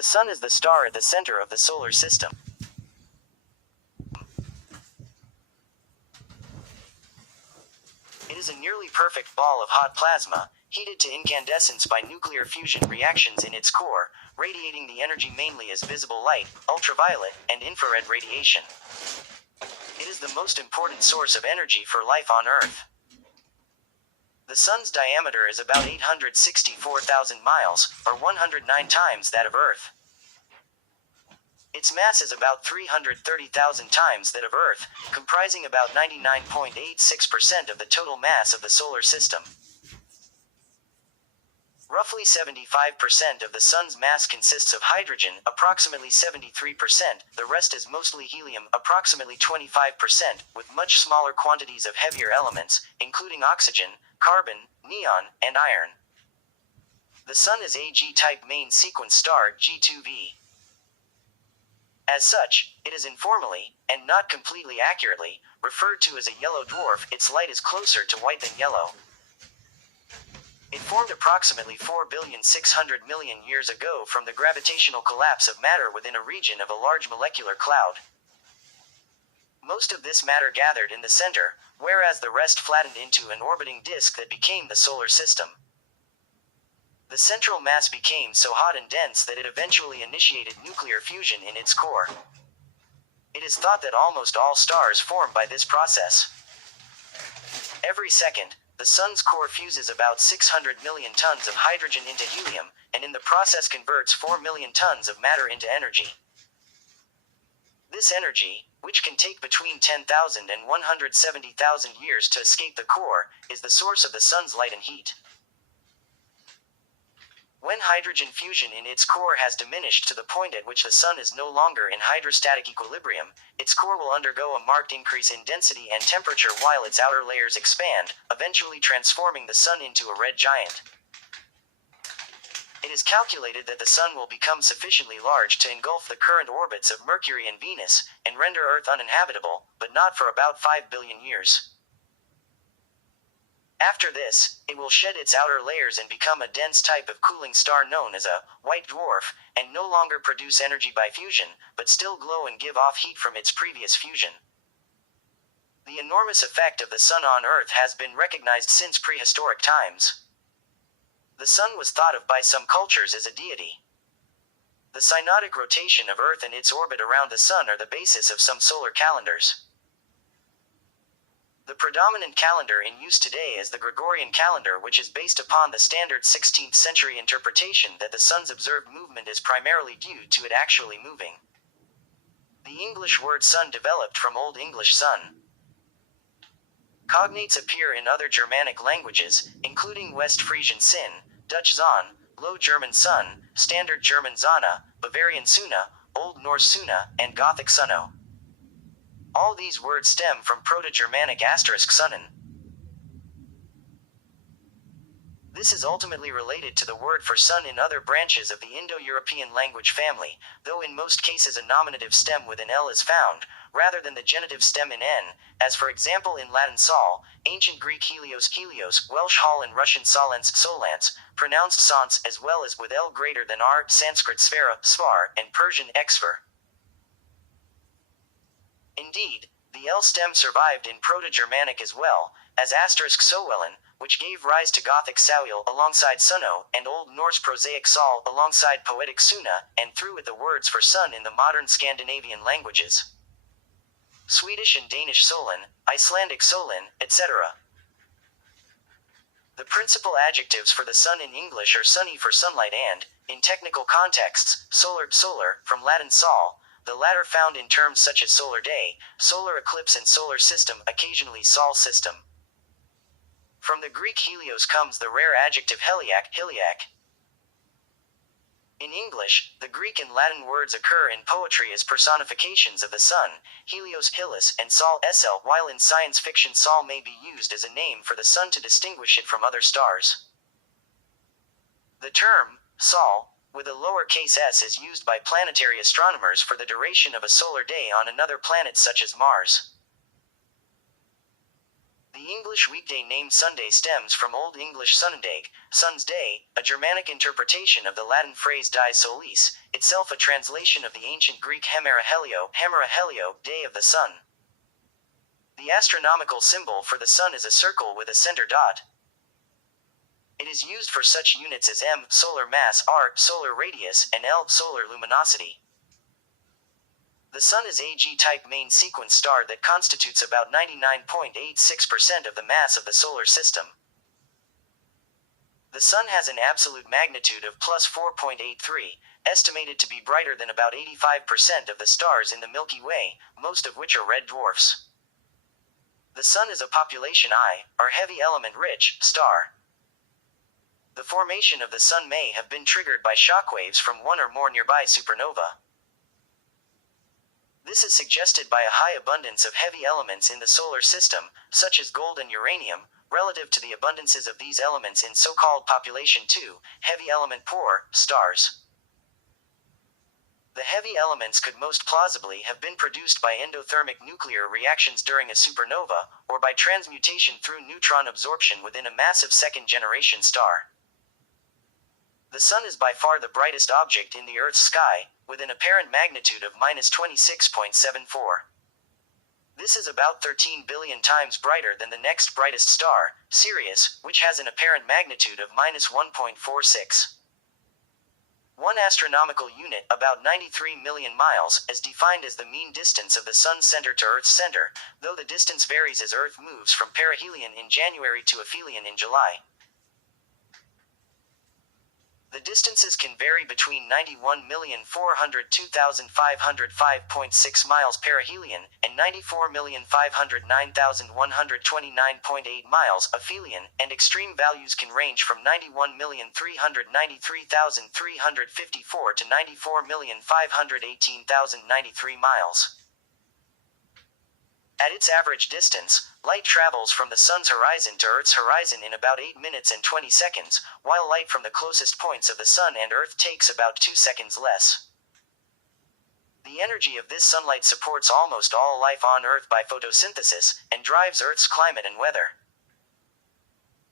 The Sun is the star at the center of the solar system. It is a nearly perfect ball of hot plasma, heated to incandescence by nuclear fusion reactions in its core, radiating the energy mainly as visible light, ultraviolet, and infrared radiation. It is the most important source of energy for life on Earth. The Sun's diameter is about 864,000 miles, or 109 times that of Earth. Its mass is about 330,000 times that of Earth, comprising about 99.86% of the total mass of the solar system. Roughly 75% of the Sun's mass consists of hydrogen, approximately 73%, the rest is mostly helium, approximately 25%, with much smaller quantities of heavier elements, including oxygen, carbon, neon, and iron. The Sun is a G-type main sequence star, G2V. As such, it is informally, and not completely accurately, referred to as a yellow dwarf. Its light is closer to white than yellow. It formed approximately 4,600,000,000 years ago from the gravitational collapse of matter within a region of a large molecular cloud. Most of this matter gathered in the center, whereas the rest flattened into an orbiting disk that became the solar system. The central mass became so hot and dense that it eventually initiated nuclear fusion in its core. It is thought that almost all stars form by this process. Every second, the Sun's core fuses about 600 million tons of hydrogen into helium, and in the process converts 4 million tons of matter into energy. This energy, which can take between 10,000 and 170,000 years to escape the core, is the source of the Sun's light and heat. When hydrogen fusion in its core has diminished to the point at which the Sun is no longer in hydrostatic equilibrium, its core will undergo a marked increase in density and temperature while its outer layers expand, eventually transforming the Sun into a red giant. It is calculated that the Sun will become sufficiently large to engulf the current orbits of Mercury and Venus, and render Earth uninhabitable, but not for about 5 billion years. After this, it will shed its outer layers and become a dense type of cooling star known as a white dwarf, and no longer produce energy by fusion, but still glow and give off heat from its previous fusion. The enormous effect of the Sun on Earth has been recognized since prehistoric times. The Sun was thought of by some cultures as a deity. The synodic rotation of Earth and its orbit around the Sun are the basis of some solar calendars. The predominant calendar in use today is the Gregorian calendar, which is based upon the standard 16th century interpretation that the Sun's observed movement is primarily due to it actually moving. The English word sun developed from Old English sun. Cognates appear in other Germanic languages, including West Frisian Sin, Dutch Zon, Low German Sun, Standard German Zana, Bavarian Suna, Old Norse Suna, and Gothic Sunno. All these words stem from Proto-Germanic *sunnen. This is ultimately related to the word for sun in other branches of the Indo-European language family, though in most cases a nominative stem with an L is found, rather than the genitive stem in N, as for example in Latin sol, Ancient Greek helios helios, Welsh hal and Russian solens solans, pronounced sans, as well as with L greater than R, Sanskrit sfera, svar, and Persian exfer. Indeed, the L stem survived in Proto-Germanic as well, as *soelen, which gave rise to Gothic Sauil alongside Sunno, and Old Norse prosaic Sol alongside poetic Suna, and through it the words for sun in the modern Scandinavian languages. Swedish and Danish solen, Icelandic solen, etc. The principal adjectives for the sun in English are sunny for sunlight and, in technical contexts, solar from Latin sol, the latter found in terms such as solar day, solar eclipse and solar system, occasionally sol system. From the Greek helios comes the rare adjective heliac. In English, the Greek and Latin words occur in poetry as personifications of the sun, helios hilis and sol sl, while in science fiction sol may be used as a name for the sun to distinguish it from other stars. The term, sol, with a lowercase s is used by planetary astronomers for the duration of a solar day on another planet such as Mars. The English weekday name Sunday stems from Old English Sundag, sun's day, a Germanic interpretation of the Latin phrase die solis, itself a translation of the ancient Greek hemera helio, day of the sun. The astronomical symbol for the sun is a circle with a center dot. It is used for such units as m, solar mass, r, solar radius, and l, solar luminosity. The Sun is a G-type main sequence star that constitutes about 99.86% of the mass of the solar system. The Sun has an absolute magnitude of plus 4.83, estimated to be brighter than about 85% of the stars in the Milky Way, most of which are red dwarfs. The Sun is a population I, or heavy element-rich, star. The formation of the Sun may have been triggered by shockwaves from one or more nearby supernova. This is suggested by a high abundance of heavy elements in the solar system, such as gold and uranium, relative to the abundances of these elements in so-called population II, heavy element poor, stars. The heavy elements could most plausibly have been produced by endothermic nuclear reactions during a supernova, or by transmutation through neutron absorption within a massive second-generation star. The Sun is by far the brightest object in the Earth's sky, with an apparent magnitude of minus 26.74. This is about 13 billion times brighter than the next brightest star, Sirius, which has an apparent magnitude of minus 1.46. One astronomical unit, about 93 million miles, is defined as the mean distance of the Sun's center to Earth's center, though the distance varies as Earth moves from perihelion in January to aphelion in July. The distances can vary between 91,402,505.6 miles perihelion and 94,509,129.8 miles aphelion, and extreme values can range from 91,393,354 to 94,518,093 miles. At its average distance, light travels from the Sun's horizon to Earth's horizon in about 8 minutes and 20 seconds, while light from the closest points of the Sun and Earth takes about 2 seconds less. The energy of this sunlight supports almost all life on Earth by photosynthesis, and drives Earth's climate and weather.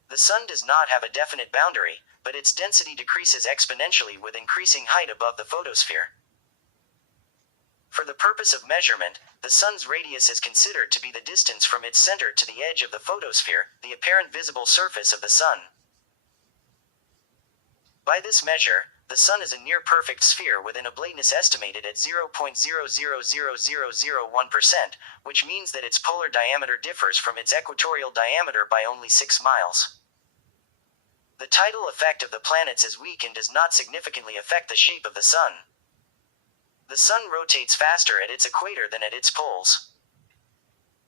The Sun does not have a definite boundary, but its density decreases exponentially with increasing height above the photosphere. For the purpose of measurement, the Sun's radius is considered to be the distance from its center to the edge of the photosphere, the apparent visible surface of the Sun. By this measure, the Sun is a near-perfect sphere with an ablateness estimated at 0.000001%, which means that its polar diameter differs from its equatorial diameter by only 6 miles. The tidal effect of the planets is weak and does not significantly affect the shape of the Sun. The Sun rotates faster at its equator than at its poles.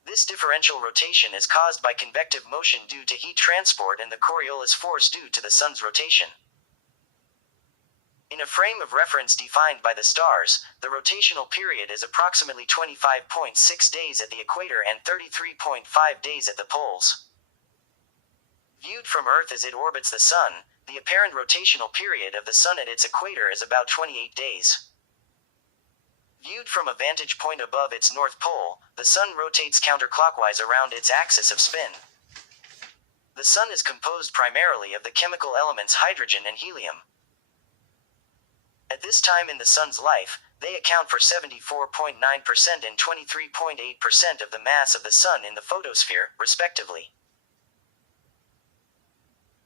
This differential rotation is caused by convective motion due to heat transport and the Coriolis force due to the Sun's rotation. In a frame of reference defined by the stars, the rotational period is approximately 25.6 days at the equator and 33.5 days at the poles. Viewed from Earth as it orbits the Sun, the apparent rotational period of the Sun at its equator is about 28 days. Viewed from a vantage point above its north pole, the Sun rotates counterclockwise around its axis of spin. The Sun is composed primarily of the chemical elements hydrogen and helium. At this time in the Sun's life, they account for 74.9% and 23.8% of the mass of the Sun in the photosphere, respectively.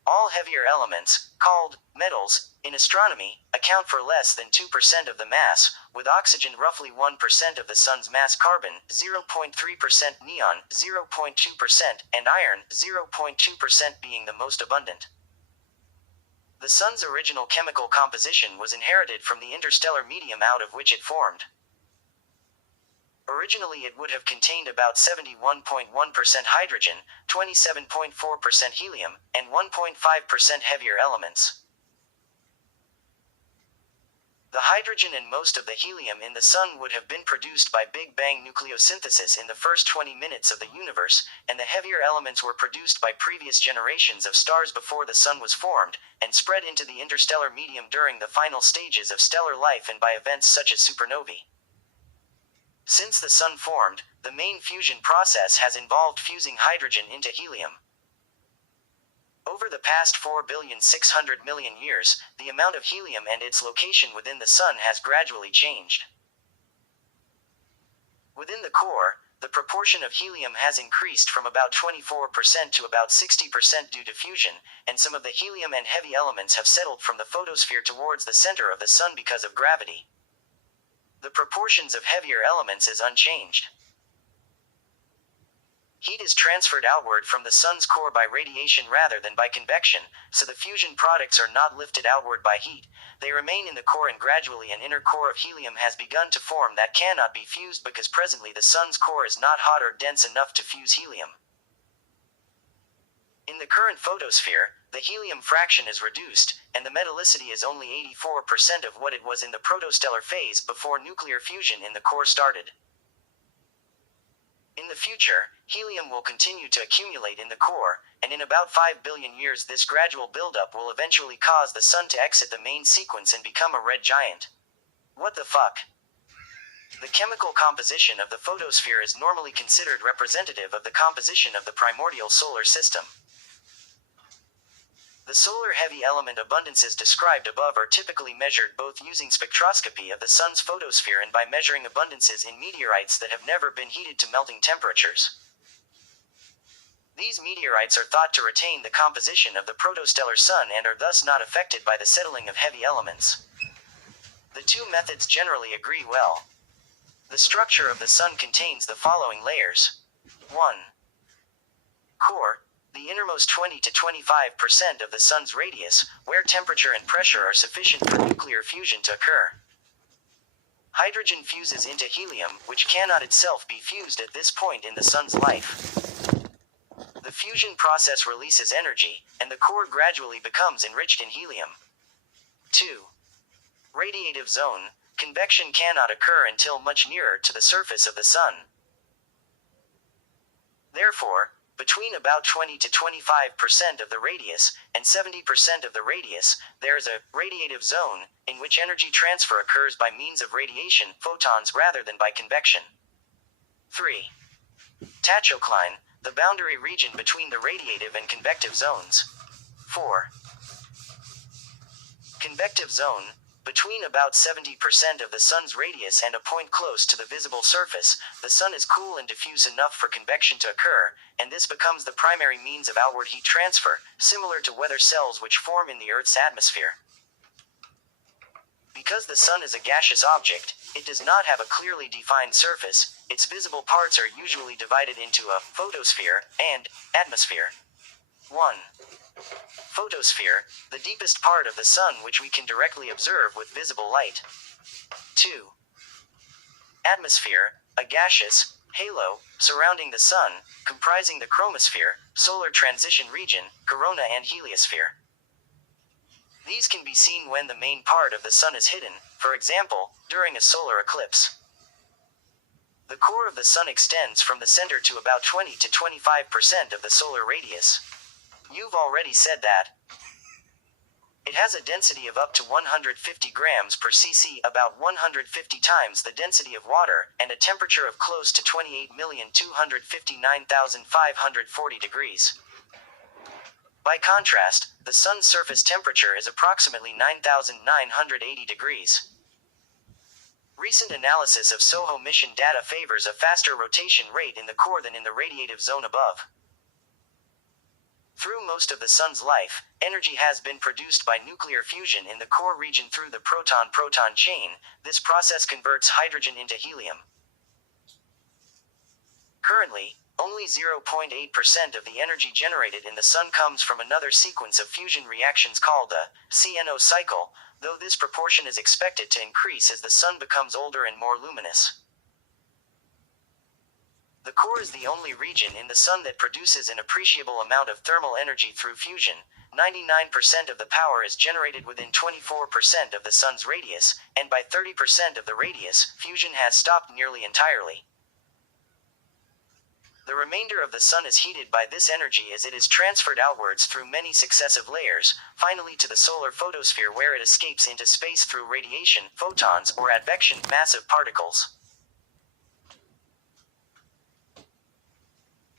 All heavier elements, called metals, in astronomy, account for less than 2% of the mass, with oxygen roughly 1% of the Sun's mass, carbon, 0.3%, neon, 0.2%, and iron, 0.2% being the most abundant. The Sun's original chemical composition was inherited from the interstellar medium out of which it formed. Originally it would have contained about 71.1% hydrogen, 27.4% helium, and 1.5% heavier elements. The hydrogen and most of the helium in the Sun would have been produced by Big Bang nucleosynthesis in the first 20 minutes of the universe, and the heavier elements were produced by previous generations of stars before the Sun was formed, and spread into the interstellar medium during the final stages of stellar life and by events such as supernovae. Since the Sun formed, the main fusion process has involved fusing hydrogen into helium. Over the past 4,600,000,000 years, the amount of helium and its location within the Sun has gradually changed. Within the core, the proportion of helium has increased from about 24% to about 60% due to fusion, and some of the helium and heavy elements have settled from the photosphere towards the center of the Sun because of gravity. The proportions of heavier elements is unchanged. Heat is transferred outward from the Sun's core by radiation rather than by convection, so the fusion products are not lifted outward by heat. They remain in the core, and gradually an inner core of helium has begun to form that cannot be fused because presently the Sun's core is not hot or dense enough to fuse helium. In the current photosphere, the helium fraction is reduced, and the metallicity is only 84% of what it was in the protostellar phase before nuclear fusion in the core started. In the future, helium will continue to accumulate in the core, and in about 5 billion years this gradual buildup will eventually cause the Sun to exit the main sequence and become a red giant. What the fuck? The chemical composition of the photosphere is normally considered representative of the composition of the primordial solar system. The solar heavy element abundances described above are typically measured both using spectroscopy of the Sun's photosphere and by measuring abundances in meteorites that have never been heated to melting temperatures. These meteorites are thought to retain the composition of the protostellar Sun and are thus not affected by the settling of heavy elements. The two methods generally agree well. The structure of the Sun contains the following layers. 1. Core. The innermost 20 to 25% of the Sun's radius, where temperature and pressure are sufficient for nuclear fusion to occur. Hydrogen fuses into helium, which cannot itself be fused at this point in the Sun's life. The fusion process releases energy, and the core gradually becomes enriched in helium. 2. Radiative zone. Convection cannot occur until much nearer to the surface of the Sun. Therefore, between about 20 to 25% of the radius and 70% of the radius, there is a radiative zone in which energy transfer occurs by means of radiation, photons rather than by convection. 3. Tachocline, the boundary region between the radiative and convective zones. 4. Convective zone. Between about 70% of the Sun's radius and a point close to the visible surface, the Sun is cool and diffuse enough for convection to occur, and this becomes the primary means of outward heat transfer, similar to weather cells which form in the Earth's atmosphere. Because the Sun is a gaseous object, it does not have a clearly defined surface. Its visible parts are usually divided into a photosphere and atmosphere. 1. Photosphere, the deepest part of the Sun which we can directly observe with visible light. 2. Atmosphere, a gaseous halo surrounding the Sun, comprising the chromosphere, solar transition region, corona and heliosphere. These can be seen when the main part of the Sun is hidden, for example, during a solar eclipse. The core of the Sun extends from the center to about 20 to 25% of the solar radius. You've already said that. It has a density of up to 150 grams per cc, about 150 times the density of water, and a temperature of close to 28,259,540 degrees. By contrast, the Sun's surface temperature is approximately 9,980 degrees. Recent analysis of SOHO mission data favors a faster rotation rate in the core than in the radiative zone above. Through most of the Sun's life, energy has been produced by nuclear fusion in the core region through the proton-proton chain. This process converts hydrogen into helium. Currently, only 0.8% of the energy generated in the Sun comes from another sequence of fusion reactions called the CNO cycle, though this proportion is expected to increase as the Sun becomes older and more luminous. The core is the only region in the Sun that produces an appreciable amount of thermal energy through fusion. 99% of the power is generated within 24% of the Sun's radius, and by 30% of the radius, fusion has stopped nearly entirely. The remainder of the Sun is heated by this energy as it is transferred outwards through many successive layers, finally to the solar photosphere where it escapes into space through radiation, photons, or advection, massive particles.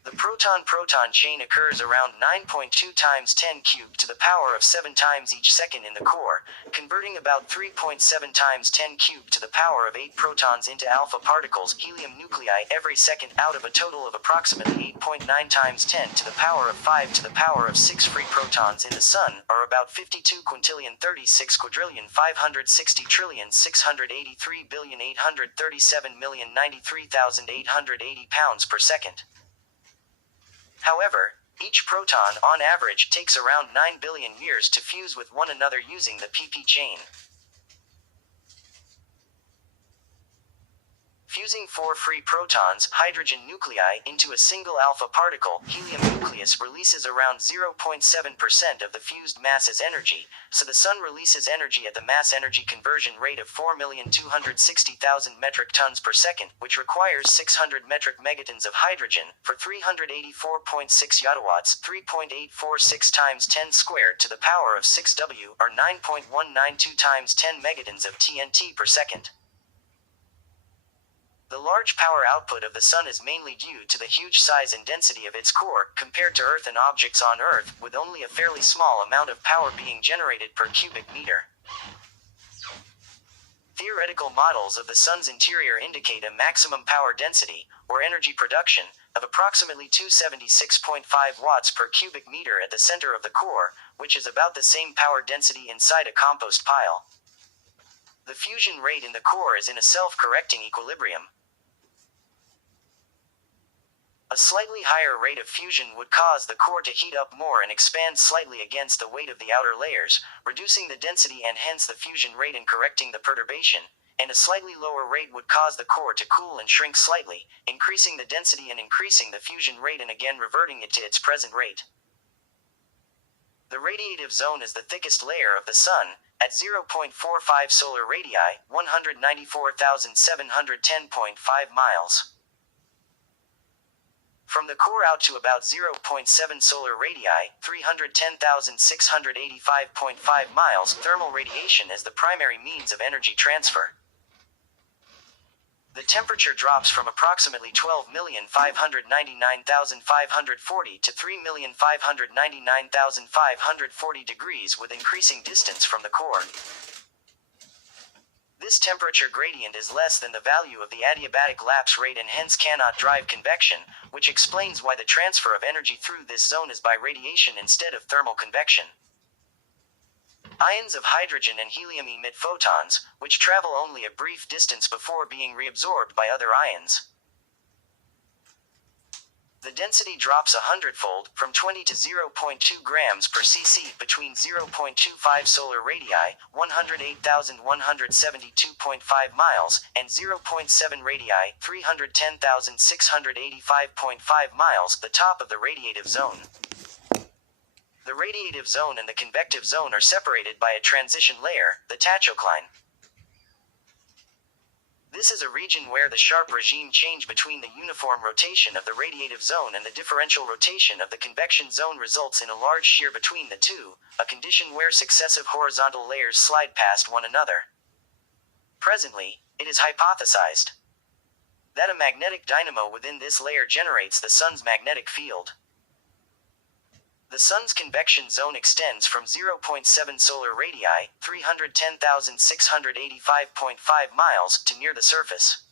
The proton-proton chain occurs around 9.2 times 10 cubed to the power of 7 times each second in the core, converting about 3.7 times 10 cubed to the power of 8 protons into alpha particles, helium nuclei, every second, out of a total of approximately 8.9 times 10 to the power of 5 to the power of 6 free protons in the Sun, or about 52 quintillion 36 quadrillion 560 trillion 683 billion 837 million 93,880 pounds per second. However, each proton, on average, takes around 9 billion years to fuse with one another using the pp chain. Fusing 4 free protons, hydrogen nuclei, into a single alpha particle, helium nucleus, releases around 0.7% of the fused mass as energy, so the Sun releases energy at the mass-energy conversion rate of 4,260,000 metric tons per second, which requires 600 metric megatons of hydrogen, for 384.6 yotawatts, 3.846 times 10 squared to the power of 6 W, or 9.192 times 10 megatons of TNT per second. The large power output of the Sun is mainly due to the huge size and density of its core, compared to Earth and objects on Earth, with only a fairly small amount of power being generated per cubic meter. Theoretical models of the Sun's interior indicate a maximum power density, or energy production, of approximately 276.5 watts per cubic meter at the center of the core, which is about the same power density inside a compost pile. The fusion rate in the core is in a self-correcting equilibrium. A slightly higher rate of fusion would cause the core to heat up more and expand slightly against the weight of the outer layers, reducing the density and hence the fusion rate and correcting the perturbation, and a slightly lower rate would cause the core to cool and shrink slightly, increasing the density and increasing the fusion rate and again reverting it to its present rate. The radiative zone is the thickest layer of the Sun, at 0.45 solar radii, 194,710.5 miles. From the core out to about 0.7 solar radii, 310,685.5 miles, thermal radiation is the primary means of energy transfer. The temperature drops from approximately 12,599,540 to 3,599,540 degrees with increasing distance from the core. This temperature gradient is less than the value of the adiabatic lapse rate and hence cannot drive convection, which explains why the transfer of energy through this zone is by radiation instead of thermal convection. Ions of hydrogen and helium emit photons, which travel only a brief distance before being reabsorbed by other ions. The density drops 100-fold, from 20 to 0.2 grams per cc between 0.25 solar radii, 108,172.5 miles, and 0.7 radii, 310,685.5 miles, the top of the radiative zone. The radiative zone and the convective zone are separated by a transition layer, the tachocline. This is a region where the sharp regime change between the uniform rotation of the radiative zone and the differential rotation of the convection zone results in a large shear between the two, a condition where successive horizontal layers slide past one another. Presently, it is hypothesized that a magnetic dynamo within this layer generates the Sun's magnetic field. The Sun's convection zone extends from 0.7 solar radii, 310,685.5 miles, to near the surface.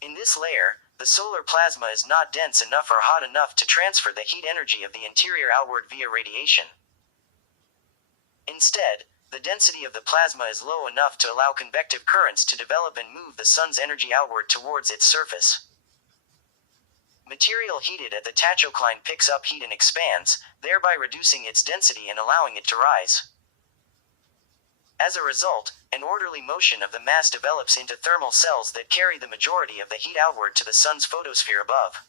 In this layer, the solar plasma is not dense enough or hot enough to transfer the heat energy of the interior outward via radiation. Instead, the density of the plasma is low enough to allow convective currents to develop and move the Sun's energy outward towards its surface. Material heated at the tachocline picks up heat and expands, thereby reducing its density and allowing it to rise. As a result, an orderly motion of the mass develops into thermal cells that carry the majority of the heat outward to the Sun's photosphere above.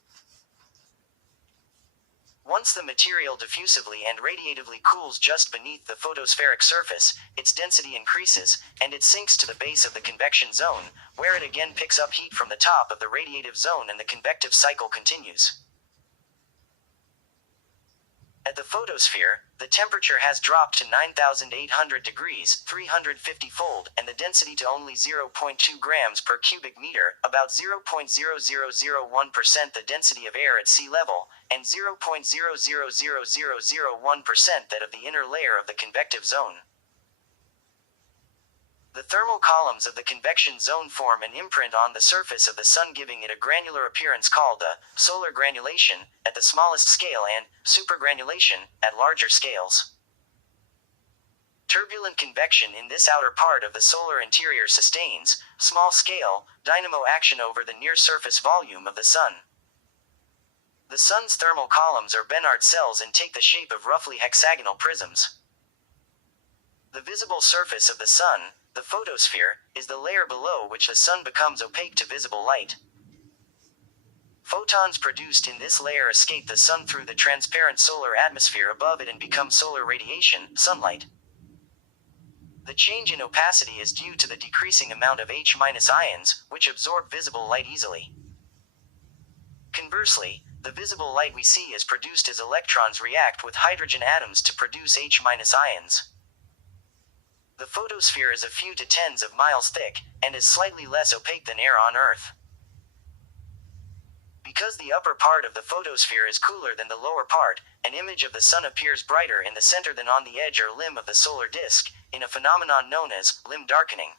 Once the material diffusively and radiatively cools just beneath the photospheric surface, its density increases, and it sinks to the base of the convection zone, where it again picks up heat from the top of the radiative zone and the convective cycle continues. At the photosphere, The temperature has dropped to 9,800 degrees, 350-fold, and the density to only 0.2 grams per cubic meter, about 0.00001% the density of air at sea level, and 0.0000001% that of the inner layer of the convective zone. The thermal columns of the convection zone form an imprint on the surface of the Sun, giving it a granular appearance called the solar granulation at the smallest scale and supergranulation at larger scales. Turbulent convection in this outer part of the solar interior sustains small-scale dynamo action over the near-surface volume of the Sun. The Sun's thermal columns are Bénard cells and take the shape of roughly hexagonal prisms. The visible surface of the Sun, the photosphere, is the layer below which the Sun becomes opaque to visible light. Photons produced in this layer escape the Sun through the transparent solar atmosphere above it and become solar radiation, sunlight. The change in opacity is due to the decreasing amount of H- ions, which absorb visible light easily. Conversely, the visible light we see is produced as electrons react with hydrogen atoms to produce H- ions. The photosphere is a few to tens of miles thick, and is slightly less opaque than air on Earth. Because the upper part of the photosphere is cooler than the lower part, an image of the Sun appears brighter in the center than on the edge or limb of the solar disk, in a phenomenon known as limb darkening.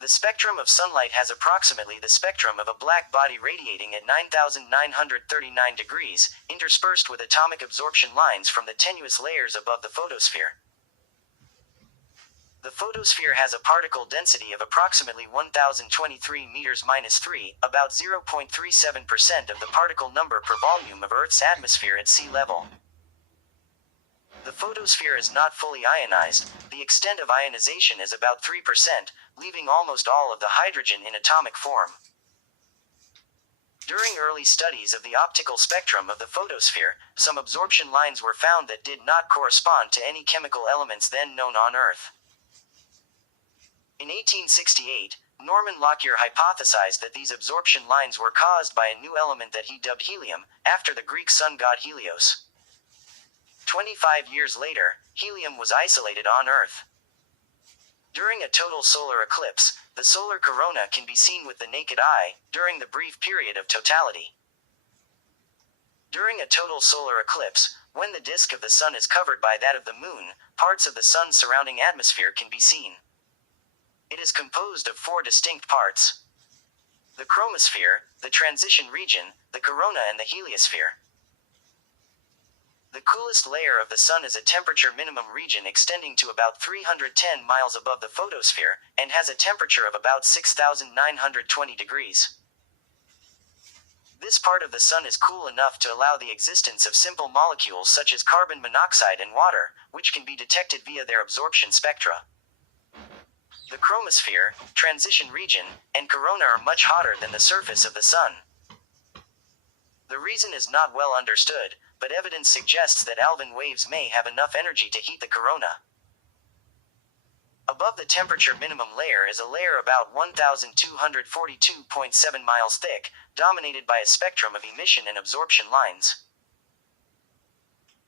The spectrum of sunlight has approximately the spectrum of a black body radiating at 9,939 degrees, interspersed with atomic absorption lines from the tenuous layers above the photosphere. The photosphere has a particle density of approximately 1,023 meters-3, about 0.37% of the particle number per volume of Earth's atmosphere at sea level. The photosphere is not fully ionized. The extent of ionization is about 3%, leaving almost all of the hydrogen in atomic form. During early studies of the optical spectrum of the photosphere, some absorption lines were found that did not correspond to any chemical elements then known on Earth. In 1868, Norman Lockyer hypothesized that these absorption lines were caused by a new element that he dubbed helium, after the Greek sun god Helios. 25 years later, helium was isolated on Earth. During a total solar eclipse, the solar corona can be seen with the naked eye, during the brief period of totality. During a total solar eclipse, when the disk of the Sun is covered by that of the Moon, parts of the Sun's surrounding atmosphere can be seen. It is composed of 4 distinct parts: the chromosphere, the transition region, the corona and the heliosphere. The coolest layer of the Sun is a temperature minimum region extending to about 310 miles above the photosphere, and has a temperature of about 6,920 degrees. This part of the Sun is cool enough to allow the existence of simple molecules such as carbon monoxide and water, which can be detected via their absorption spectra. The chromosphere, transition region, and corona are much hotter than the surface of the Sun. The reason is not well understood, but evidence suggests that Alfvén waves may have enough energy to heat the corona. Above the temperature minimum layer is a layer about 1,242.7 miles thick, dominated by a spectrum of emission and absorption lines.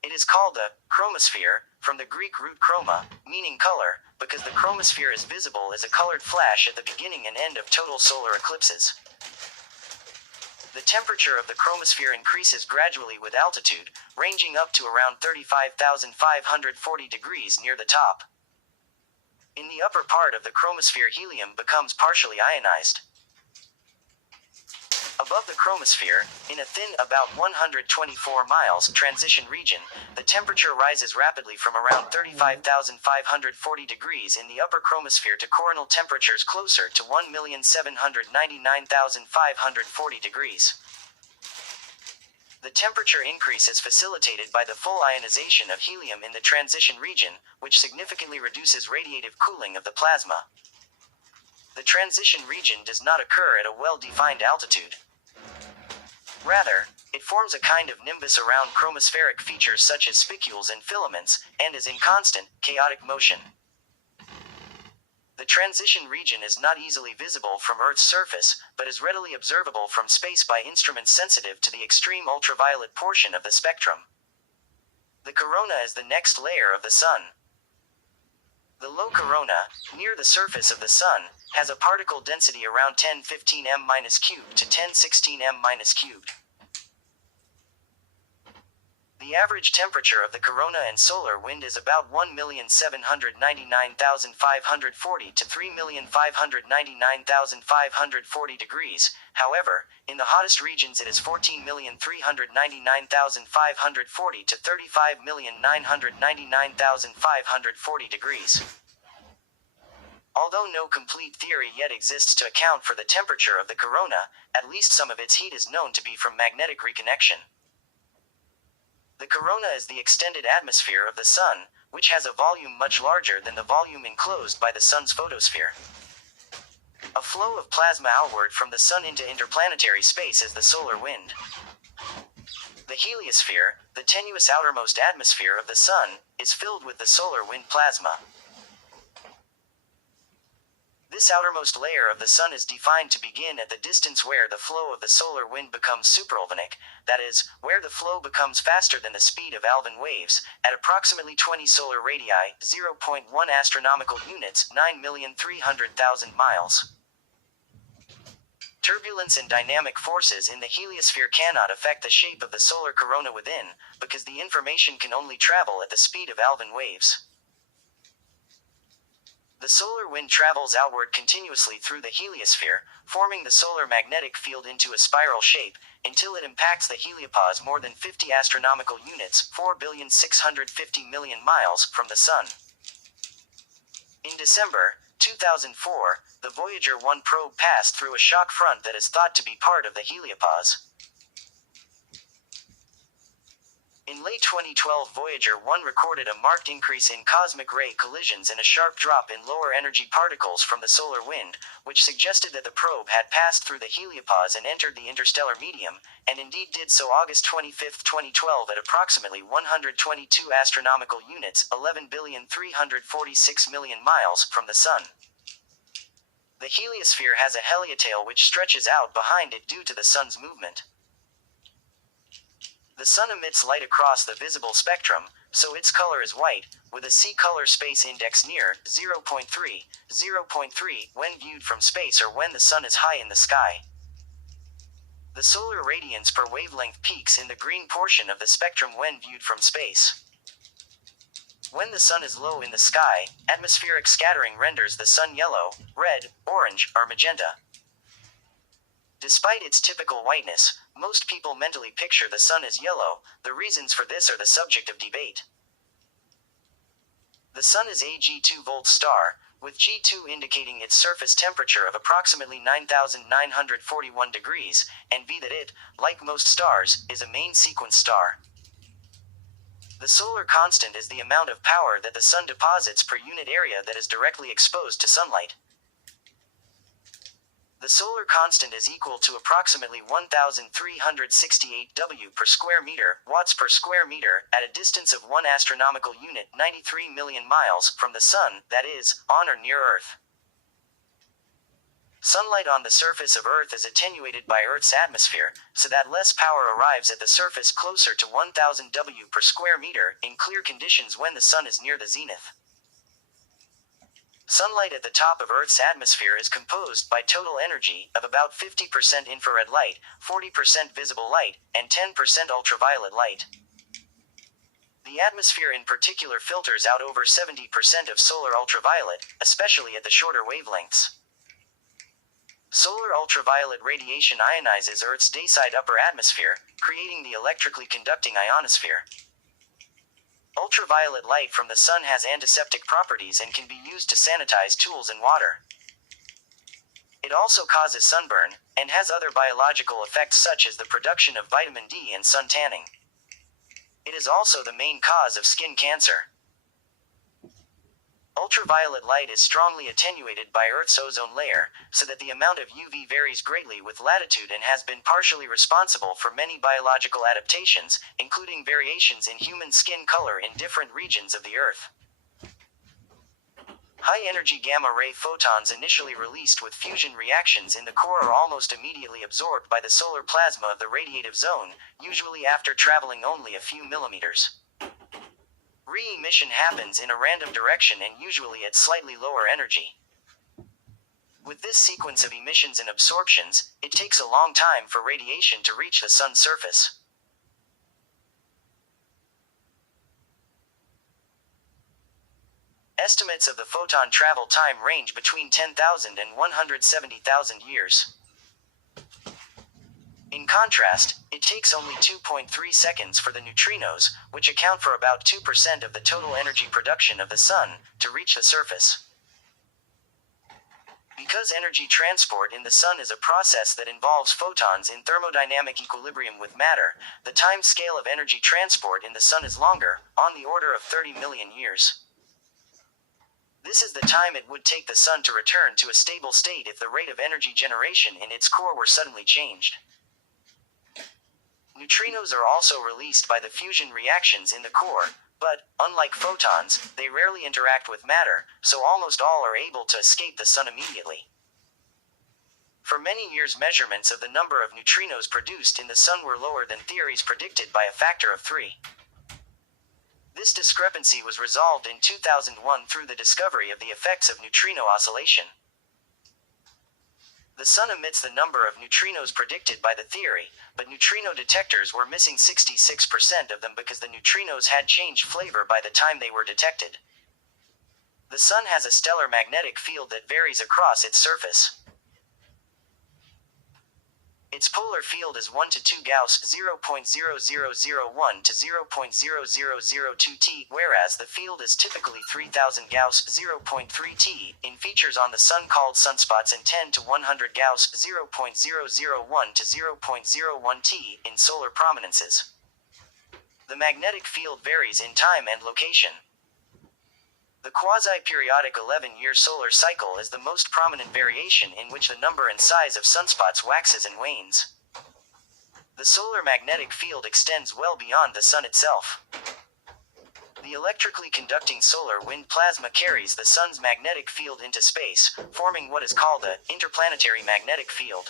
It is called the chromosphere, from the Greek root chroma, meaning color, because the chromosphere is visible as a colored flash at the beginning and end of total solar eclipses. The temperature of the chromosphere increases gradually with altitude, ranging up to around 35,540 degrees near the top. In the upper part of the chromosphere, helium becomes partially ionized. Above the chromosphere, in a thin, about 124 miles, transition region, the temperature rises rapidly from around 35,540 degrees in the upper chromosphere to coronal temperatures closer to 1,799,540 degrees. The temperature increase is facilitated by the full ionization of helium in the transition region, which significantly reduces radiative cooling of the plasma. The transition region does not occur at a well-defined altitude. Rather, it forms a kind of nimbus around chromospheric features such as spicules and filaments, and is in constant, chaotic motion. The transition region is not easily visible from Earth's surface, but is readily observable from space by instruments sensitive to the extreme ultraviolet portion of the spectrum. The corona is the next layer of the Sun. The low corona, near the surface of the Sun, has a particle density around 1015 m-cubed to 1016 m-cubed. The average temperature of the corona and solar wind is about 1,799,540 to 3,599,540 degrees. However, in the hottest regions it is 14,399,540 to 35,999,540 degrees. Although no complete theory yet exists to account for the temperature of the corona, at least some of its heat is known to be from magnetic reconnection. The corona is the extended atmosphere of the Sun, which has a volume much larger than the volume enclosed by the Sun's photosphere. A flow of plasma outward from the Sun into interplanetary space is the solar wind. The heliosphere, the tenuous outermost atmosphere of the Sun, is filled with the solar wind plasma. This outermost layer of the Sun is defined to begin at the distance where the flow of the solar wind becomes superulvinic, that is, where the flow becomes faster than the speed of Alvin waves, at approximately 20 solar radii, 0.1 astronomical units, 9,300,000 miles. Turbulence and dynamic forces in the heliosphere cannot affect the shape of the solar corona within, because the information can only travel at the speed of Alvin waves. The solar wind travels outward continuously through the heliosphere, forming the solar magnetic field into a spiral shape, until it impacts the heliopause more than 50 astronomical units, 4,650,000,000 miles, from the Sun. In December 2004, the Voyager 1 probe passed through a shock front that is thought to be part of the heliopause. In late 2012, Voyager 1 recorded a marked increase in cosmic ray collisions and a sharp drop in lower energy particles from the solar wind, which suggested that the probe had passed through the heliopause and entered the interstellar medium, and indeed did so August 25, 2012 at approximately 122 astronomical units, 11,346,000,000 miles, from the Sun. The heliosphere has a heliotail which stretches out behind it due to the Sun's movement. The Sun emits light across the visible spectrum, so its color is white, with a C-color space index near 0.3 when viewed from space or when the Sun is high in the sky. The solar radiance per wavelength peaks in the green portion of the spectrum when viewed from space. When the Sun is low in the sky, atmospheric scattering renders the Sun yellow, red, orange, or magenta. Despite its typical whiteness, most people mentally picture the Sun as yellow. The reasons for this are the subject of debate. The Sun is a G2-volt star, with G2 indicating its surface temperature of approximately 9,941 degrees, and V that it, like most stars, is a main sequence star. The solar constant is the amount of power that the Sun deposits per unit area that is directly exposed to sunlight. The solar constant is equal to approximately 1,368 W per square meter, watts per square meter, at a distance of 1 astronomical unit, 93 million miles, from the Sun, that is, on or near Earth. Sunlight on the surface of Earth is attenuated by Earth's atmosphere, so that less power arrives at the surface closer to 1,000 W per square meter, in clear conditions when the Sun is near the zenith. Sunlight at the top of Earth's atmosphere is composed by total energy of about 50% infrared light, 40% visible light, and 10% ultraviolet light. The atmosphere in particular filters out over 70% of solar ultraviolet, especially at the shorter wavelengths. Solar ultraviolet radiation ionizes Earth's dayside upper atmosphere, creating the electrically conducting ionosphere. Ultraviolet light from the Sun has antiseptic properties and can be used to sanitize tools and water. It also causes sunburn, and has other biological effects such as the production of vitamin D and sun tanning. It is also the main cause of skin cancer. Ultraviolet light is strongly attenuated by Earth's ozone layer, so that the amount of UV varies greatly with latitude and has been partially responsible for many biological adaptations, including variations in human skin color in different regions of the Earth. High-energy gamma-ray photons initially released with fusion reactions in the core are almost immediately absorbed by the solar plasma of the radiative zone, usually after traveling only a few millimeters. Re-emission happens in a random direction and usually at slightly lower energy. With this sequence of emissions and absorptions, it takes a long time for radiation to reach the sun's surface. Estimates of the photon travel time range between 10,000 and 170,000 years. In contrast, it takes only 2.3 seconds for the neutrinos, which account for about 2% of the total energy production of the sun, to reach the surface. Because energy transport in the sun is a process that involves photons in thermodynamic equilibrium with matter, the time scale of energy transport in the sun is longer, on the order of 30 million years. This is the time it would take the sun to return to a stable state if the rate of energy generation in its core were suddenly changed. Neutrinos are also released by the fusion reactions in the core, but, unlike photons, they rarely interact with matter, so almost all are able to escape the sun immediately. For many years, measurements of the number of neutrinos produced in the sun were lower than theories predicted by a factor of 3. This discrepancy was resolved in 2001 through the discovery of the effects of neutrino oscillation. The sun emits the number of neutrinos predicted by the theory, but neutrino detectors were missing 66% of them because the neutrinos had changed flavor by the time they were detected. The sun has a stellar magnetic field that varies across its surface. Its polar field is 1 to 2 Gauss, 0.0001 to 0.0002 T, whereas the field is typically 3000 Gauss, 0.3 T, in features on the sun called sunspots, and 10 to 100 Gauss, 0.001 to 0.01 T, in solar prominences. The magnetic field varies in time and location. The quasi-periodic 11-year solar cycle is the most prominent variation in which the number and size of sunspots waxes and wanes. The solar magnetic field extends well beyond the sun itself. The electrically conducting solar wind plasma carries the sun's magnetic field into space, forming what is called the interplanetary magnetic field.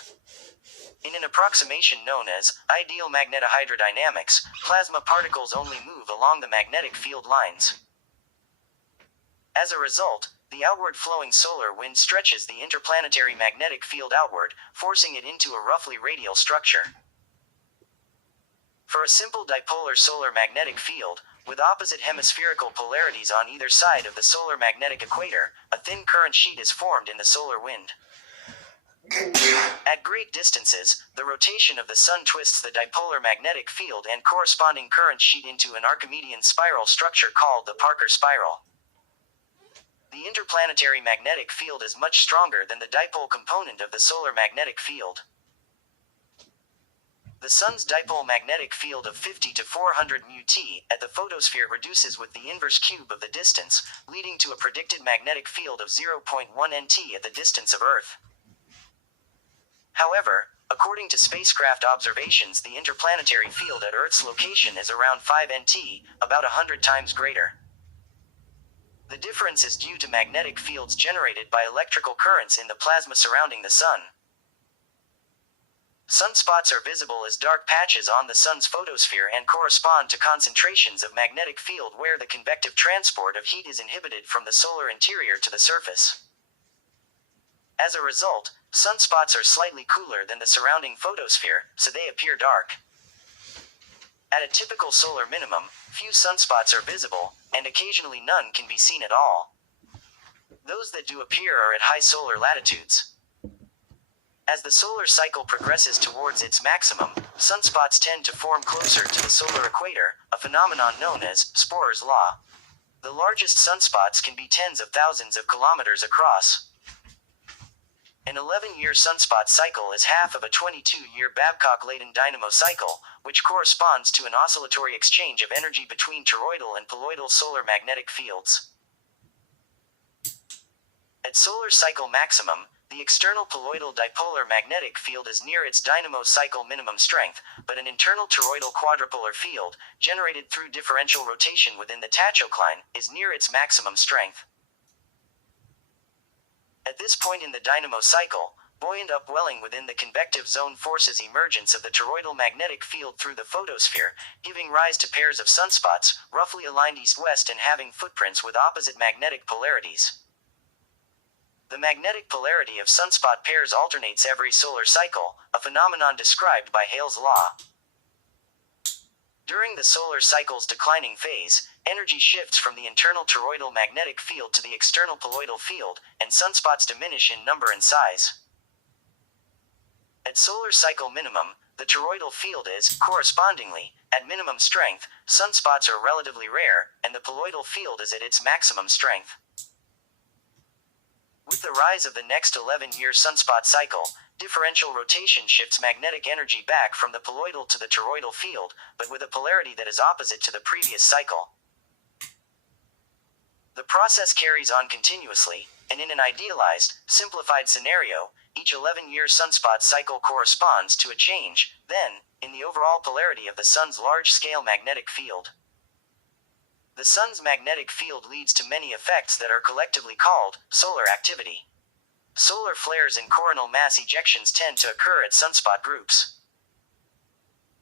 In an approximation known as ideal magnetohydrodynamics, plasma particles only move along the magnetic field lines. As a result, the outward-flowing solar wind stretches the interplanetary magnetic field outward, forcing it into a roughly radial structure. For a simple dipolar solar magnetic field, with opposite hemispherical polarities on either side of the solar magnetic equator, a thin current sheet is formed in the solar wind. At great distances, the rotation of the sun twists the dipolar magnetic field and corresponding current sheet into an Archimedean spiral structure called the Parker spiral. The interplanetary magnetic field is much stronger than the dipole component of the solar magnetic field. The sun's dipole magnetic field of 50 to 400 μt at the photosphere reduces with the inverse cube of the distance, leading to a predicted magnetic field of 0.1 nt at the distance of Earth. However, according to spacecraft observations, the interplanetary field at Earth's location is around 5 nt, about 100 times greater. The difference is due to magnetic fields generated by electrical currents in the plasma surrounding the sun. Sunspots are visible as dark patches on the sun's photosphere and correspond to concentrations of magnetic field where the convective transport of heat is inhibited from the solar interior to the surface. As a result, sunspots are slightly cooler than the surrounding photosphere, so they appear dark. At a typical solar minimum, few sunspots are visible, and occasionally none can be seen at all. Those that do appear are at high solar latitudes. As the solar cycle progresses towards its maximum, sunspots tend to form closer to the solar equator, a phenomenon known as Sporer's law. The largest sunspots can be tens of thousands of kilometers across. An 11-year sunspot cycle is half of a 22-year Babcock-Leighton dynamo cycle, which corresponds to an oscillatory exchange of energy between toroidal and poloidal solar magnetic fields. At solar cycle maximum, the external poloidal dipolar magnetic field is near its dynamo cycle minimum strength, but an internal toroidal quadrupolar field, generated through differential rotation within the tachocline, is near its maximum strength. At this point in the dynamo cycle, Buoyant upwelling within the convective zone forces emergence of the toroidal magnetic field through the photosphere, giving rise to pairs of sunspots, roughly aligned east-west and having footprints with opposite magnetic polarities. The magnetic polarity of sunspot pairs alternates every solar cycle, a phenomenon described by Hale's law. During the solar cycle's declining phase, energy shifts from the internal toroidal magnetic field to the external poloidal field, and sunspots diminish in number and size. At solar cycle minimum, the toroidal field is, correspondingly, at minimum strength, sunspots are relatively rare, and the poloidal field is at its maximum strength. With the rise of the next 11-year sunspot cycle, differential rotation shifts magnetic energy back from the poloidal to the toroidal field, but with a polarity that is opposite to the previous cycle. The process carries on continuously, and in an idealized, simplified scenario, each 11-year sunspot cycle corresponds to a change, then, in the overall polarity of the Sun's large-scale magnetic field. The Sun's magnetic field leads to many effects that are collectively called solar activity. Solar flares and coronal mass ejections tend to occur at sunspot groups.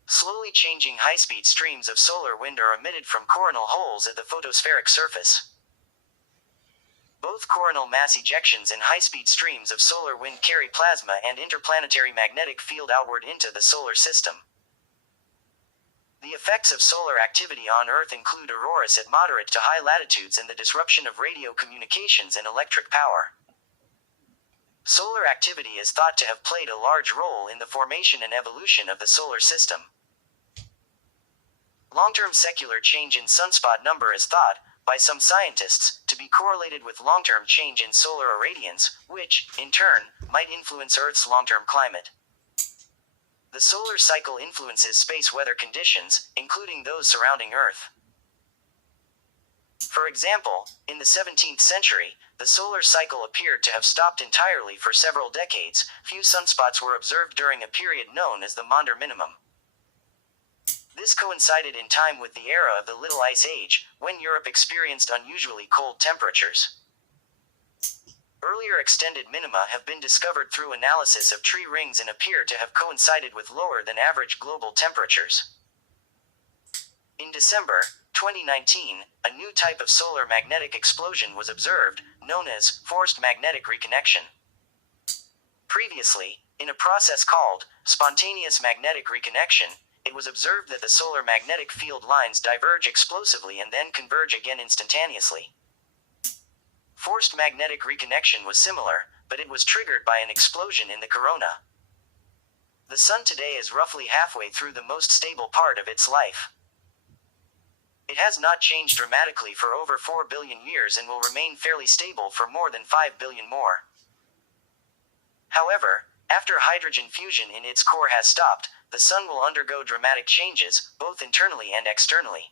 Slowly changing high-speed streams of solar wind are emitted from coronal holes at the photospheric surface. Both coronal mass ejections and high-speed streams of solar wind carry plasma and interplanetary magnetic field outward into the solar system. The effects of solar activity on Earth include auroras at moderate to high latitudes and the disruption of radio communications and electric power. Solar activity is thought to have played a large role in the formation and evolution of the solar system. Long-term secular change in sunspot number is thought, by some scientists, to be correlated with long-term change in solar irradiance, which, in turn, might influence Earth's long-term climate. The solar cycle influences space weather conditions, including those surrounding Earth. For example, in the 17th century, the solar cycle appeared to have stopped entirely for several decades. Few sunspots were observed during a period known as the Maunder minimum. This coincided in time with the era of the Little Ice Age, when Europe experienced unusually cold temperatures. Earlier extended minima have been discovered through analysis of tree rings and appear to have coincided with lower than average global temperatures. In December 2019, a new type of solar magnetic explosion was observed, known as forced magnetic reconnection. Previously, in a process called spontaneous magnetic reconnection, it was observed that the solar magnetic field lines diverge explosively and then converge again instantaneously. Forced magnetic reconnection was similar, but it was triggered by an explosion in the corona. The Sun today is roughly halfway through the most stable part of its life. It has not changed dramatically for over 4 billion years and will remain fairly stable for more than 5 billion more. However, after hydrogen fusion in its core has stopped, the Sun will undergo dramatic changes, both internally and externally.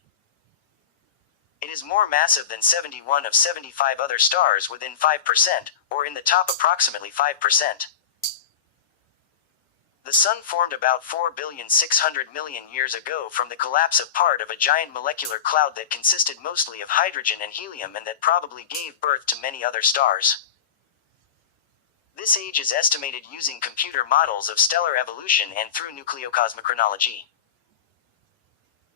It is more massive than 71 of 75 other stars within 5%, or in the top approximately 5%. The Sun formed about 4,600,000,000 years ago from the collapse of part of a giant molecular cloud that consisted mostly of hydrogen and helium and that probably gave birth to many other stars. This age is estimated using computer models of stellar evolution and through nucleocosmochronology.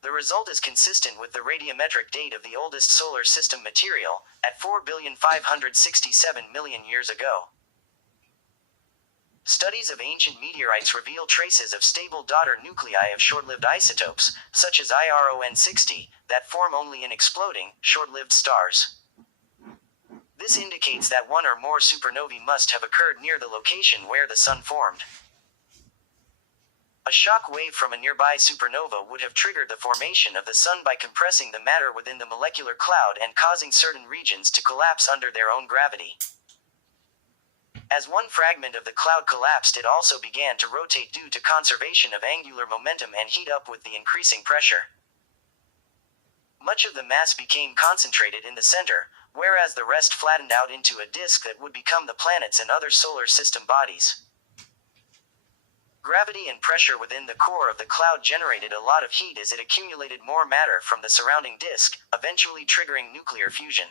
The result is consistent with the radiometric date of the oldest solar system material, at 4,567,000,000 years ago. Studies of ancient meteorites reveal traces of stable daughter nuclei of short-lived isotopes, such as IRON-60, that form only in exploding, short-lived stars. This indicates that one or more supernovae must have occurred near the location where the Sun formed. A shock wave from a nearby supernova would have triggered the formation of the Sun by compressing the matter within the molecular cloud and causing certain regions to collapse under their own gravity. As one fragment of the cloud collapsed, it also began to rotate due to conservation of angular momentum and heat up with the increasing pressure. Much of the mass became concentrated in the center, whereas the rest flattened out into a disk that would become the planets and other solar system bodies. Gravity and pressure within the core of the cloud generated a lot of heat as it accumulated more matter from the surrounding disk, eventually triggering nuclear fusion.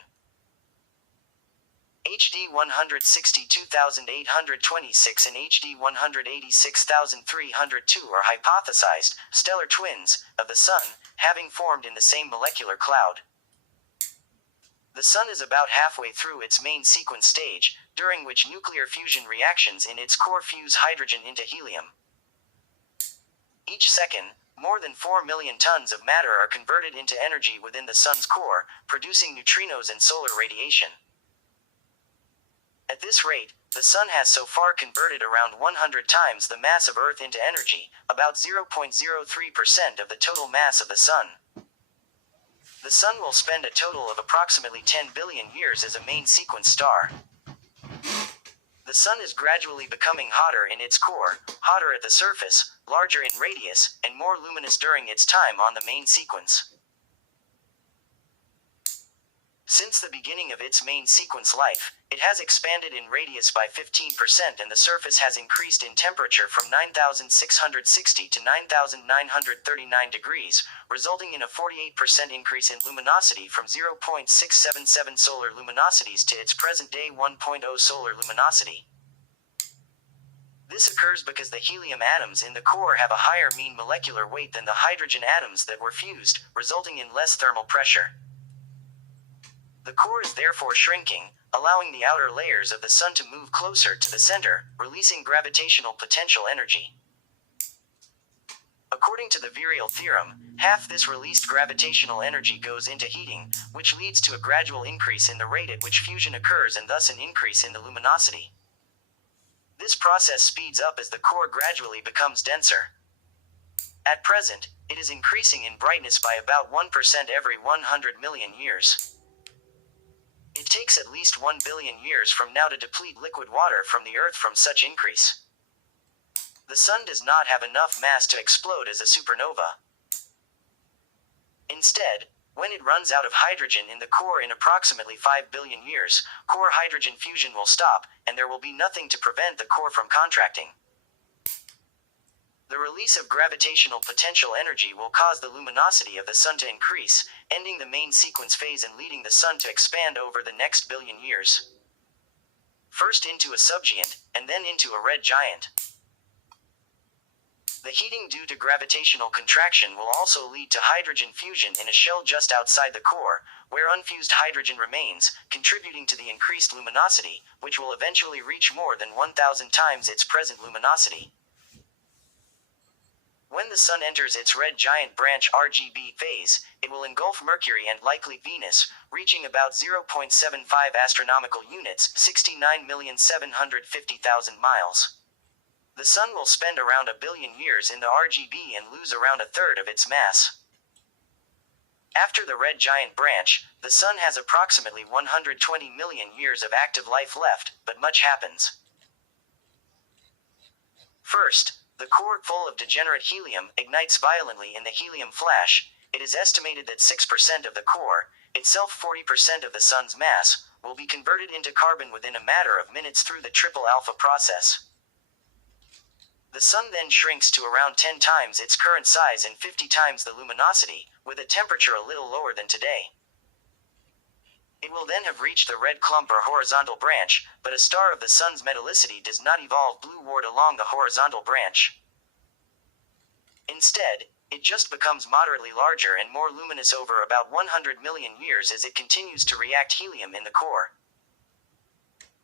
HD 162,826 and HD 186,302 are hypothesized stellar twins of the Sun, having formed in the same molecular cloud. The Sun is about halfway through its main sequence stage, during which nuclear fusion reactions in its core fuse hydrogen into helium. Each second, more than 4 million tons of matter are converted into energy within the Sun's core, producing neutrinos and solar radiation. At this rate, the Sun has so far converted around 100 times the mass of Earth into energy, about 0.03% of the total mass of the Sun. The Sun will spend a total of approximately 10 billion years as a main sequence star. The Sun is gradually becoming hotter in its core, hotter at the surface, larger in radius, and more luminous during its time on the main sequence. Since the beginning of its main sequence life, it has expanded in radius by 15% and the surface has increased in temperature from 9,660 to 9,939 degrees, resulting in a 48% increase in luminosity from 0.677 solar luminosities to its present-day 1.0 solar luminosity. This occurs because the helium atoms in the core have a higher mean molecular weight than the hydrogen atoms that were fused, resulting in less thermal pressure. The core is therefore shrinking, allowing the outer layers of the Sun to move closer to the center, releasing gravitational potential energy. According to the virial theorem, half this released gravitational energy goes into heating, which leads to a gradual increase in the rate at which fusion occurs and thus an increase in the luminosity. This process speeds up as the core gradually becomes denser. At present, it is increasing in brightness by about 1% every 100 million years. It takes at least 1 billion years from now to deplete liquid water from the Earth from such increase. The Sun does not have enough mass to explode as a supernova. Instead, when it runs out of hydrogen in the core in approximately 5 billion years, core hydrogen fusion will stop, and there will be nothing to prevent the core from contracting. The release of gravitational potential energy will cause the luminosity of the Sun to increase, ending the main sequence phase and leading the Sun to expand over the next billion years. First into a subgiant, and then into a red giant. The heating due to gravitational contraction will also lead to hydrogen fusion in a shell just outside the core, where unfused hydrogen remains, contributing to the increased luminosity, which will eventually reach more than 1,000 times its present luminosity. When the Sun enters its red giant branch RGB phase, it will engulf Mercury and likely Venus, reaching about 0.75 astronomical units, 69,750,000 miles. The Sun will spend around a billion years in the RGB and lose around a third of its mass. After the red giant branch, the Sun has approximately 120 million years of active life left, but much happens. First, the core full of degenerate helium ignites violently in the helium flash. It is estimated that 6% of the core, itself 40% of the Sun's mass, will be converted into carbon within a matter of minutes through the triple alpha process. The Sun then shrinks to around 10 times its current size and 50 times the luminosity, with a temperature a little lower than today. It will then have reached the red clump or horizontal branch, but a star of the Sun's metallicity does not evolve blueward along the horizontal branch. Instead, it just becomes moderately larger and more luminous over about 100 million years as it continues to react helium in the core.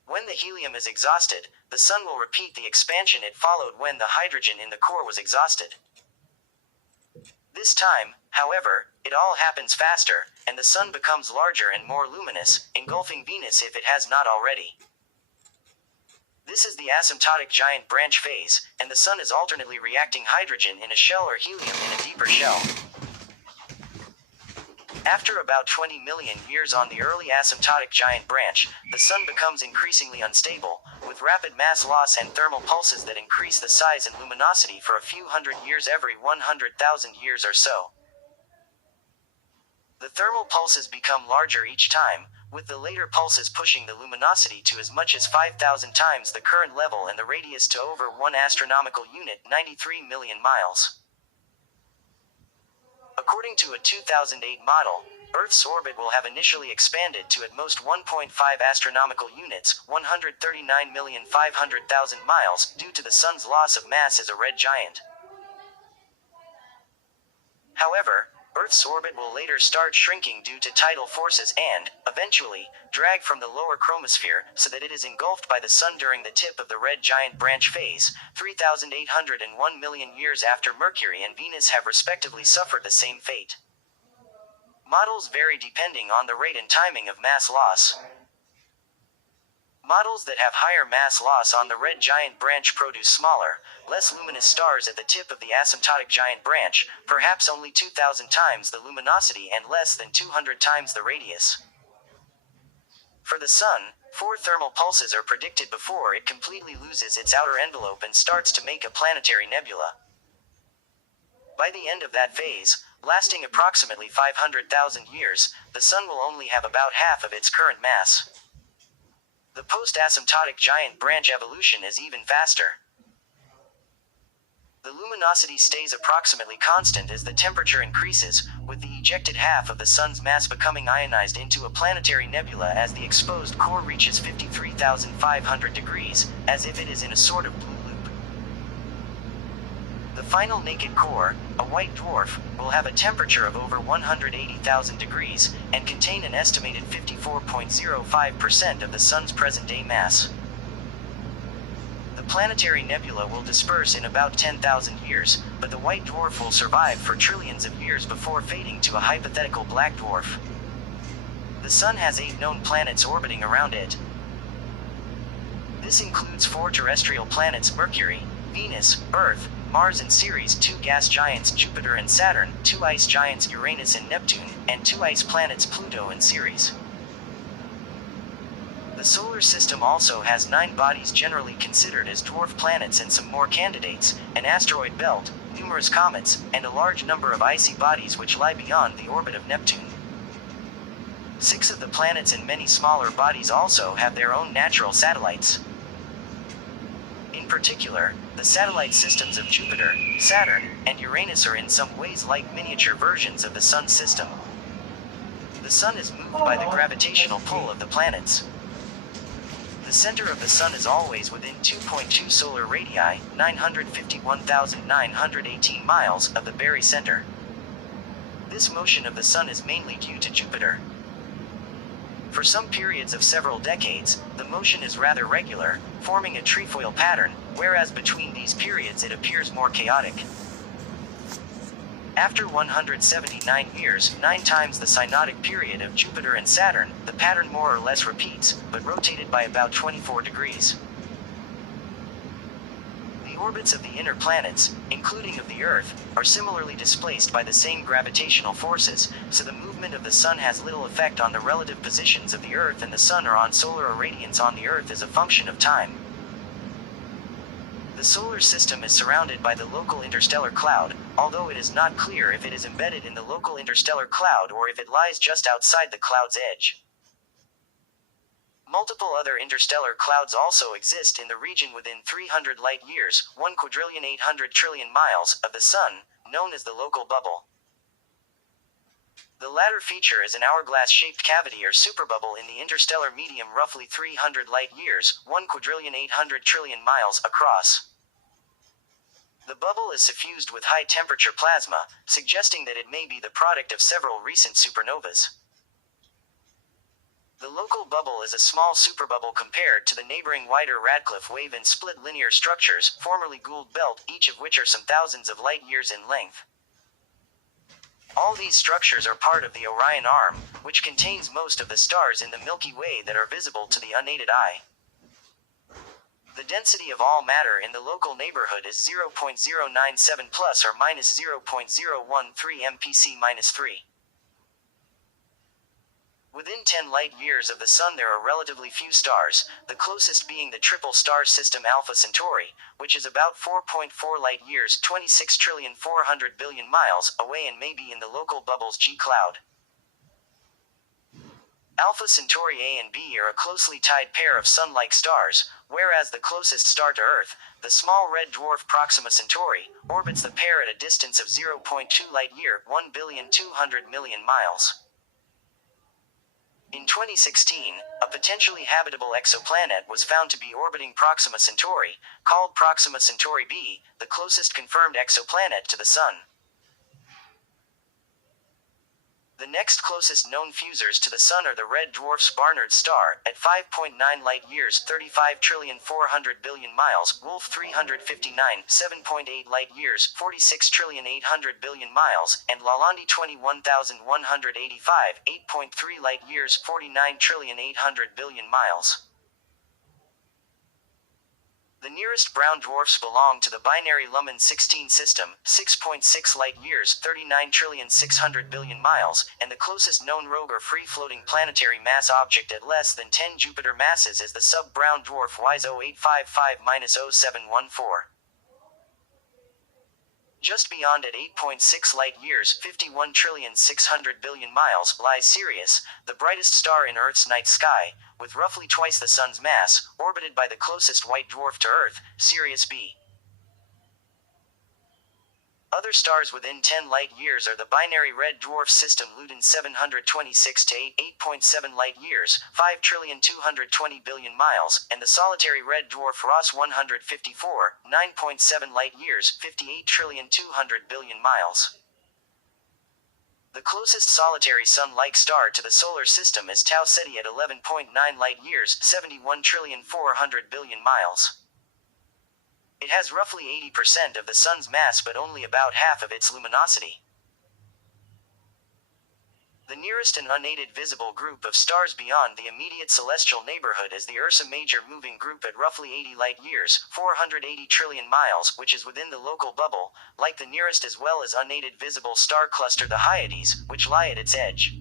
When the helium is exhausted, the Sun will repeat the expansion it followed when the hydrogen in the core was exhausted. This time, however, it all happens faster, and the Sun becomes larger and more luminous, engulfing Venus if it has not already. This is the asymptotic giant branch phase, and the Sun is alternately reacting hydrogen in a shell or helium in a deeper shell. After about 20 million years on the early asymptotic giant branch, the Sun becomes increasingly unstable, with rapid mass loss and thermal pulses that increase the size and luminosity for a few hundred years every 100,000 years or so. The thermal pulses become larger each time, with the later pulses pushing the luminosity to as much as 5,000 times the current level and the radius to over 1 astronomical unit, 93 million miles. According to a 2008 model, Earth's orbit will have initially expanded to at most 1.5 astronomical units, 139,500,000 miles, due to the Sun's loss of mass as a red giant. However, Earth's orbit will later start shrinking due to tidal forces and, eventually, drag from the lower chromosphere, so that it is engulfed by the Sun during the tip of the red giant branch phase, 3,801 million years after Mercury and Venus have respectively suffered the same fate. Models vary depending on the rate and timing of mass loss. Models that have higher mass loss on the red giant branch produce smaller, less luminous stars at the tip of the asymptotic giant branch, perhaps only 2,000 times the luminosity and less than 200 times the radius. For the Sun, 4 thermal pulses are predicted before it completely loses its outer envelope and starts to make a planetary nebula. By the end of that phase, lasting approximately 500,000 years, the Sun will only have about half of its current mass. The post-asymptotic giant branch evolution is even faster. The luminosity stays approximately constant as the temperature increases, with the ejected half of the Sun's mass becoming ionized into a planetary nebula as the exposed core reaches 53,500 degrees, as if it is in a sort of blue loop. The final naked core, a white dwarf, will have a temperature of over 180,000 degrees, and contain an estimated 54.05% of the Sun's present-day mass. The planetary nebula will disperse in about 10,000 years, but the white dwarf will survive for trillions of years before fading to a hypothetical black dwarf. The Sun has 8 known planets orbiting around it. This includes 4 terrestrial planets: Mercury, Venus, Earth, Mars and Ceres, 2 gas giants Jupiter and Saturn, 2 ice giants Uranus and Neptune, and 2 ice planets Pluto and Ceres. The solar system also has 9 bodies generally considered as dwarf planets and some more candidates, an asteroid belt, numerous comets, and a large number of icy bodies which lie beyond the orbit of Neptune. 6 of the planets and many smaller bodies also have their own natural satellites. In particular, the satellite systems of Jupiter, Saturn, and Uranus are in some ways like miniature versions of the Sun system. The Sun is moved by the gravitational pull of the planets. The center of the Sun is always within 2.2 solar radii, 951,918 miles, of the barycenter. This motion of the Sun is mainly due to Jupiter. For some periods of several decades, the motion is rather regular, forming a trefoil pattern, whereas between these periods it appears more chaotic. After 179 years, 9 times the synodic period of Jupiter and Saturn, the pattern more or less repeats, but rotated by about 24 degrees. The orbits of the inner planets, including of the Earth, are similarly displaced by the same gravitational forces, so the movement of the Sun has little effect on the relative positions of the Earth and the Sun or on solar irradiance on the Earth as a function of time. The solar system is surrounded by the local interstellar cloud, although it is not clear if it is embedded in the local interstellar cloud or if it lies just outside the cloud's edge. Multiple other interstellar clouds also exist in the region within 300 light-years, 1,800,000,000,000,000 miles, of the Sun, known as the local bubble. The latter feature is an hourglass-shaped cavity or superbubble in the interstellar medium roughly 300 light-years, 1,800,000,000,000,000 miles, across. The bubble is suffused with high-temperature plasma, suggesting that it may be the product of several recent supernovas. The local bubble is a small superbubble compared to the neighboring wider Radcliffe wave and split linear structures, formerly Gould Belt, each of which are some thousands of light-years in length. All these structures are part of the Orion Arm, which contains most of the stars in the Milky Way that are visible to the unaided eye. The density of all matter in the local neighborhood is 0.097 plus or minus 0.013 mpc-3. Within 10 light-years of the Sun there are relatively few stars, the closest being the triple star system Alpha Centauri, which is about 4.4 light-years, 26,400,000,000,000 miles, away and may be in the local bubble's G-cloud. Alpha Centauri A and B are a closely tied pair of Sun-like stars, whereas the closest star to Earth, the small red dwarf Proxima Centauri, orbits the pair at a distance of 0.2 light-year, 1,200,000,000 miles. In 2016, a potentially habitable exoplanet was found to be orbiting Proxima Centauri, called Proxima Centauri b, the closest confirmed exoplanet to the Sun. The next closest known fusors to the Sun are the red dwarfs Barnard's star, at 5.9 light-years 35,400,000,000,000 miles, Wolf 359, 7.8 light-years 46,800,000,000,000 miles, and Lalande 21,185, 8.3 light-years 49,800,000,000,000 miles. The nearest brown dwarfs belong to the binary Luhmann 16 system, 6.6 light-years 39,600,000,000,000 miles, and the closest known rogue or free-floating planetary mass object at less than 10 Jupiter masses is the sub-brown dwarf WISE 0855-0714. Just beyond at 8.6 light-years 51,600,000,000,000 miles lies Sirius, the brightest star in Earth's night sky, with roughly twice the Sun's mass, orbited by the closest white dwarf to Earth, Sirius B. Other stars within 10 light-years are the binary red dwarf system Luden 726 to 8.7 light-years, 5,220,000,000,000 miles, and the solitary red dwarf Ross 154, 9.7 light-years, 58,200,000,000,000 miles. The closest solitary Sun-like star to the solar system is Tau Ceti at 11.9 light-years, 71,400,000,000,000 miles. It has roughly 80% of the Sun's mass but only about half of its luminosity. The nearest and unaided visible group of stars beyond the immediate celestial neighborhood is the Ursa Major moving group at roughly 80 light-years, 480 trillion miles, which is within the local bubble, like the nearest as well as unaided visible star cluster the Hyades, which lie at its edge.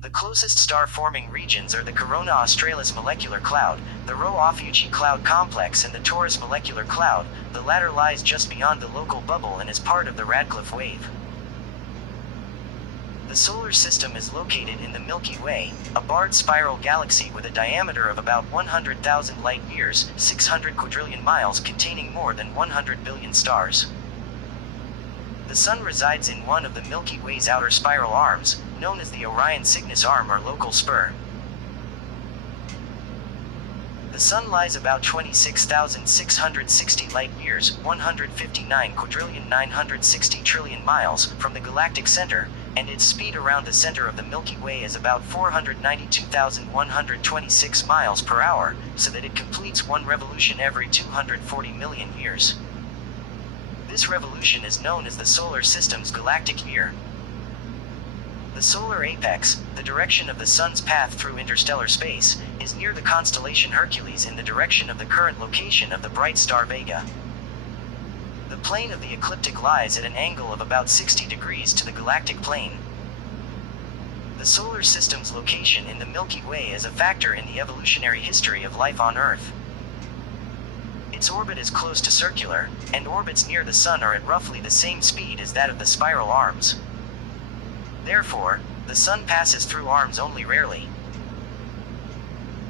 The closest star-forming regions are the Corona Australis molecular cloud, the Rho Ophiuchi cloud complex and the Taurus molecular cloud. The latter lies just beyond the local bubble and is part of the Radcliffe wave. The solar system is located in the Milky Way, a barred spiral galaxy with a diameter of about 100,000 light-years, 600 quadrillion miles, containing more than 100 billion stars. The Sun resides in one of the Milky Way's outer spiral arms, known as the Orion Cygnus arm or local spur. The Sun lies about 26,660 light-years, 159 quadrillion 960 trillion miles, from the galactic center, and its speed around the center of the Milky Way is about 492,126 miles per hour, so that it completes one revolution every 240 million years. This revolution is known as the solar system's galactic year. The solar apex, the direction of the Sun's path through interstellar space, is near the constellation Hercules in the direction of the current location of the bright star Vega. The plane of the ecliptic lies at an angle of about 60 degrees to the galactic plane. The solar system's location in the Milky Way is a factor in the evolutionary history of life on Earth. Its orbit is close to circular, and orbits near the Sun are at roughly the same speed as that of the spiral arms. Therefore, the Sun passes through arms only rarely.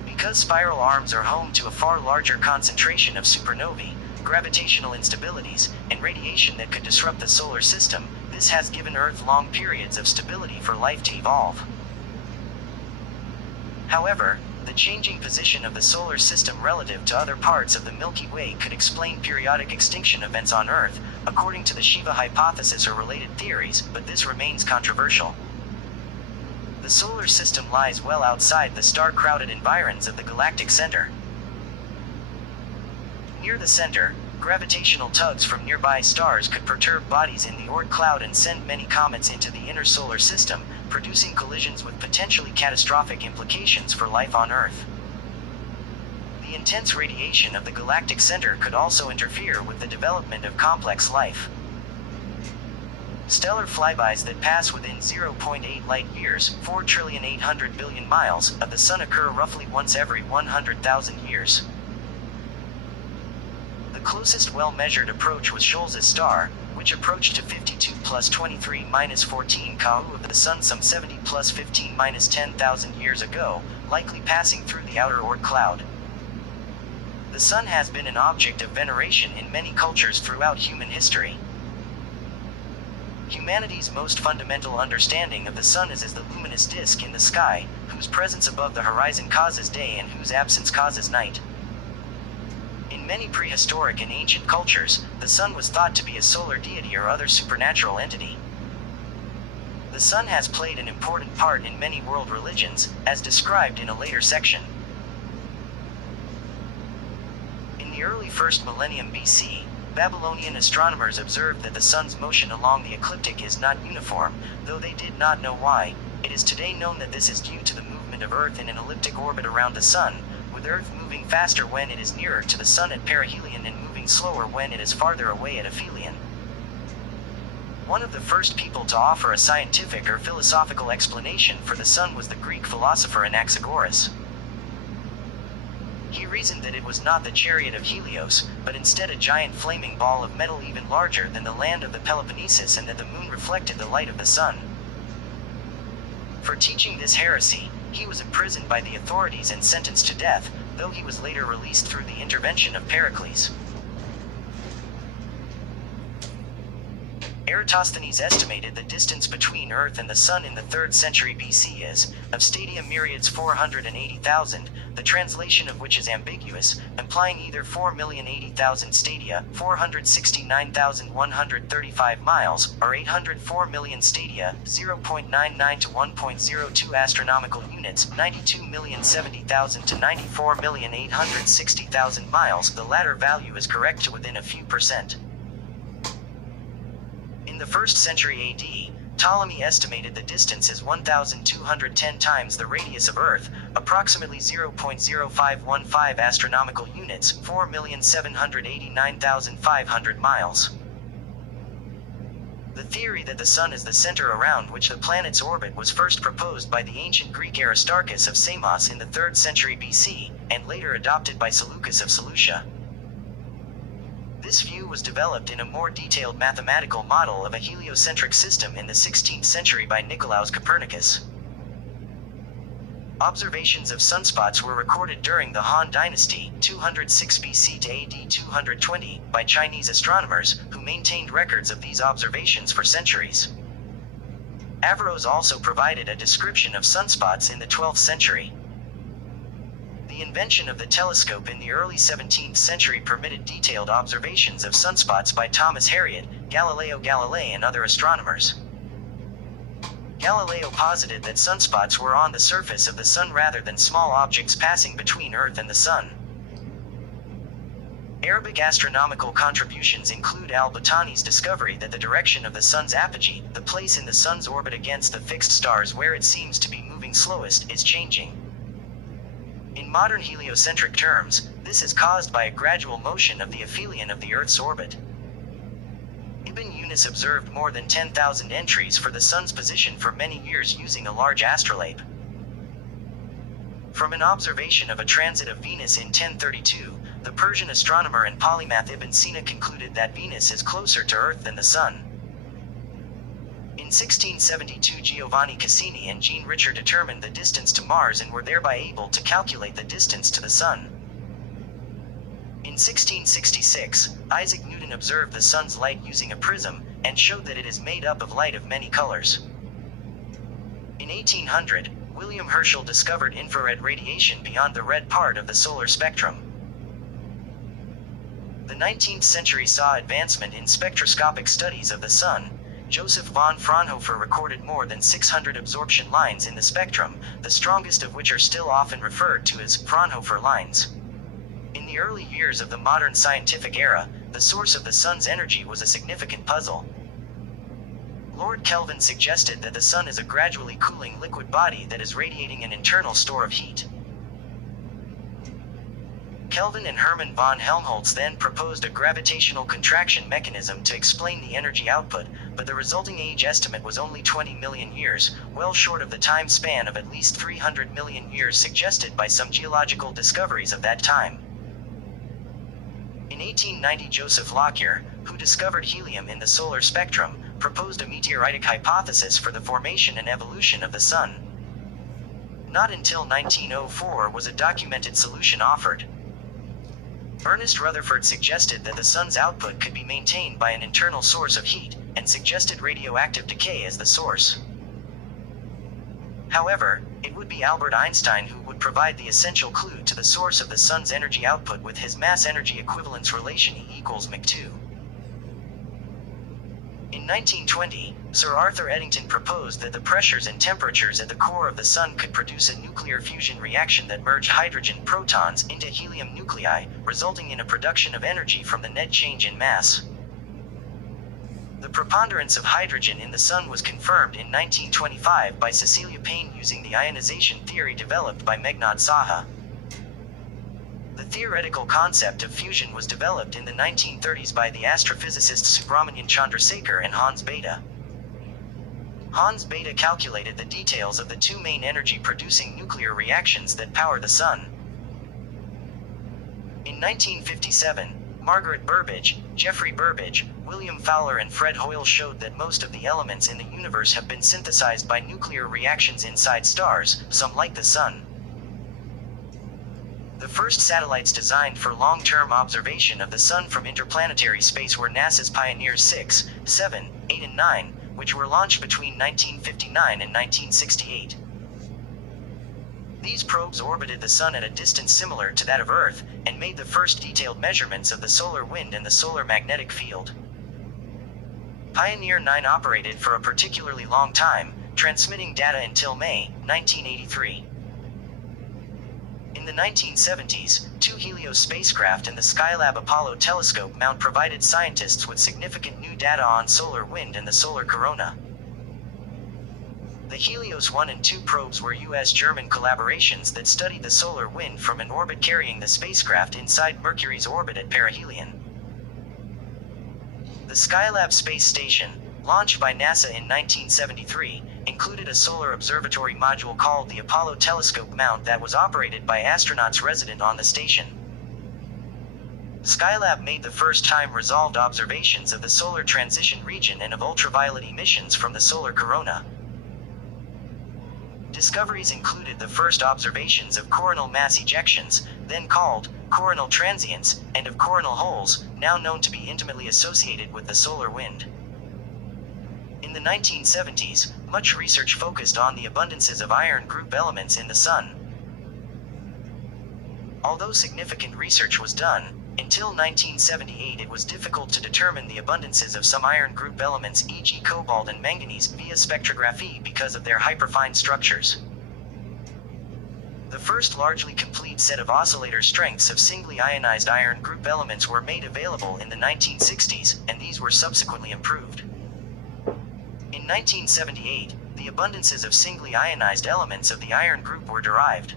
Because spiral arms are home to a far larger concentration of supernovae, gravitational instabilities, and radiation that could disrupt the solar system, this has given Earth long periods of stability for life to evolve. However, the changing position of the solar system relative to other parts of the Milky Way could explain periodic extinction events on Earth, according to the Shiva hypothesis or related theories, but this remains controversial. The solar system lies well outside the star-crowded environs of the galactic center. Near the center, gravitational tugs from nearby stars could perturb bodies in the Oort cloud and send many comets into the inner solar system, producing collisions with potentially catastrophic implications for life on Earth. The intense radiation of the galactic center could also interfere with the development of complex life. Stellar flybys that pass within 0.8 light-years, 4,800,000,000,000 miles, of the Sun occur roughly once every 100,000 years. The closest well-measured approach was Scholz's star, which approached to 52 plus 23 minus 14 Ka of the Sun some 70 plus 15 minus 10,000 years ago, likely passing through the outer Oort cloud. The Sun has been an object of veneration in many cultures throughout human history. Humanity's most fundamental understanding of the sun is as the luminous disk in the sky, whose presence above the horizon causes day and whose absence causes night. In many prehistoric and ancient cultures, the sun was thought to be a solar deity or other supernatural entity. The sun has played an important part in many world religions, as described in a later section. In the early 1st millennium BC, Babylonian astronomers observed that the sun's motion along the ecliptic is not uniform, though they did not know why. It is today known that this is due to the movement of Earth in an elliptic orbit around the sun, with Earth moving faster when it is nearer to the sun at perihelion and moving slower when it is farther away at aphelion. One of the first people to offer a scientific or philosophical explanation for the sun was the Greek philosopher Anaxagoras. He reasoned that it was not the chariot of Helios, but instead a giant flaming ball of metal even larger than the land of the Peloponnesus, and that the moon reflected the light of the sun. For teaching this heresy, he was imprisoned by the authorities and sentenced to death, though he was later released through the intervention of Pericles. Eratosthenes estimated the distance between Earth and the Sun in the 3rd century BC as, of stadia myriads 480,000, the translation of which is ambiguous, implying either 4,080,000 stadia, 469,135 miles, or 804 million stadia, 0.99 to 1.02 astronomical units, 92,070,000 to 94,860,000 miles. The latter value is correct to within a few percent. In the 1st century AD, Ptolemy estimated the distance as 1,210 times the radius of Earth, approximately 0.0515 astronomical units, 4,789,500 miles. The theory that the Sun is the center around which the planets orbit was first proposed by the ancient Greek Aristarchus of Samos in the 3rd century BC, and later adopted by Seleucus of Seleucia. This view was developed in a more detailed mathematical model of a heliocentric system in the 16th century by Nicolaus Copernicus. Observations of sunspots were recorded during the Han Dynasty, 206 BC to AD 220, by Chinese astronomers, who maintained records of these observations for centuries. Averroes also provided a description of sunspots in the 12th century. The invention of the telescope in the early 17th century permitted detailed observations of sunspots by Thomas Harriot, Galileo Galilei, and other astronomers. Galileo posited that sunspots were on the surface of the sun rather than small objects passing between Earth and the sun. Arabic astronomical contributions include al-Battani's discovery that the direction of the sun's apogee, the place in the sun's orbit against the fixed stars where it seems to be moving slowest, is changing. In modern heliocentric terms, this is caused by a gradual motion of the aphelion of the Earth's orbit. Ibn Yunus observed more than 10,000 entries for the sun's position for many years using a large astrolabe. From an observation of a transit of Venus in 1032, the Persian astronomer and polymath Ibn Sina concluded that Venus is closer to Earth than the Sun. In 1672, Giovanni Cassini and Jean Richer determined the distance to Mars and were thereby able to calculate the distance to the Sun. In 1666, Isaac Newton observed the Sun's light using a prism, and showed that it is made up of light of many colors. In 1800, William Herschel discovered infrared radiation beyond the red part of the solar spectrum. The 19th century saw advancement in spectroscopic studies of the Sun. Joseph von Fraunhofer recorded more than 600 absorption lines in the spectrum, the strongest of which are still often referred to as Fraunhofer lines. In the early years of the modern scientific era, the source of the Sun's energy was a significant puzzle. Lord Kelvin suggested that the Sun is a gradually cooling liquid body that is radiating an internal store of heat. Kelvin and Hermann von Helmholtz then proposed a gravitational contraction mechanism to explain the energy output, but the resulting age estimate was only 20 million years, well short of the time span of at least 300 million years suggested by some geological discoveries of that time. In 1890, Joseph Lockyer, who discovered helium in the solar spectrum, proposed a meteoritic hypothesis for the formation and evolution of the Sun. Not until 1904 was a documented solution offered. Ernest Rutherford suggested that the sun's output could be maintained by an internal source of heat, and suggested radioactive decay as the source. However, it would be Albert Einstein who would provide the essential clue to the source of the sun's energy output with his mass-energy equivalence relation E equals mc2. In 1920, Sir Arthur Eddington proposed that the pressures and temperatures at the core of the sun could produce a nuclear fusion reaction that merged hydrogen protons into helium nuclei, resulting in a production of energy from the net change in mass. The preponderance of hydrogen in the sun was confirmed in 1925 by Cecilia Payne using the ionization theory developed by Meghnad Saha. The theoretical concept of fusion was developed in the 1930s by the astrophysicists Subrahmanyan Chandrasekhar and Hans Bethe. Hans Bethe calculated the details of the two main energy-producing nuclear reactions that power the sun. In 1957, Margaret Burbidge, Geoffrey Burbidge, William Fowler and Fred Hoyle showed that most of the elements in the universe have been synthesized by nuclear reactions inside stars, some like the sun. The first satellites designed for long-term observation of the sun from interplanetary space were NASA's Pioneers 6, 7, 8 and 9, which were launched between 1959 and 1968. These probes orbited the sun at a distance similar to that of Earth, and made the first detailed measurements of the solar wind and the solar magnetic field. Pioneer 9 operated for a particularly long time, transmitting data until May 1983. In the 1970s, two Helios spacecraft and the Skylab Apollo telescope mount provided scientists with significant new data on solar wind and the solar corona. The Helios 1 and 2 probes were US-German collaborations that studied the solar wind from an orbit carrying the spacecraft inside Mercury's orbit at perihelion. The Skylab space station, launched by NASA in 1973, included a solar observatory module called the Apollo Telescope Mount that was operated by astronauts resident on the station. Skylab made the first time-resolved observations of the solar transition region and of ultraviolet emissions from the solar corona. Discoveries included the first observations of coronal mass ejections, then called coronal transients, and of coronal holes, now known to be intimately associated with the solar wind. In the 1970s, much research focused on the abundances of iron group elements in the sun. Although significant research was done, until 1978 it was difficult to determine the abundances of some iron group elements, e.g. cobalt and manganese, via spectrography because of their hyperfine structures. The first largely complete set of oscillator strengths of singly ionized iron group elements were made available in the 1960s, and these were subsequently improved. In 1978, the abundances of singly ionized elements of the iron group were derived.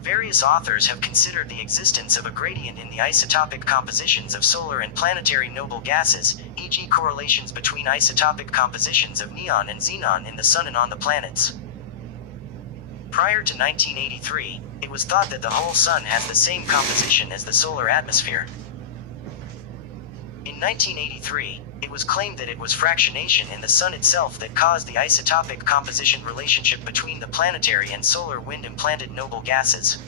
Various authors have considered the existence of a gradient in the isotopic compositions of solar and planetary noble gases, e.g. correlations between isotopic compositions of neon and xenon in the sun and on the planets. Prior to 1983, it was thought that the whole sun has the same composition as the solar atmosphere. In 1983, it was claimed that it was fractionation in the sun itself that caused the isotopic composition relationship between the planetary and solar wind-implanted noble gases.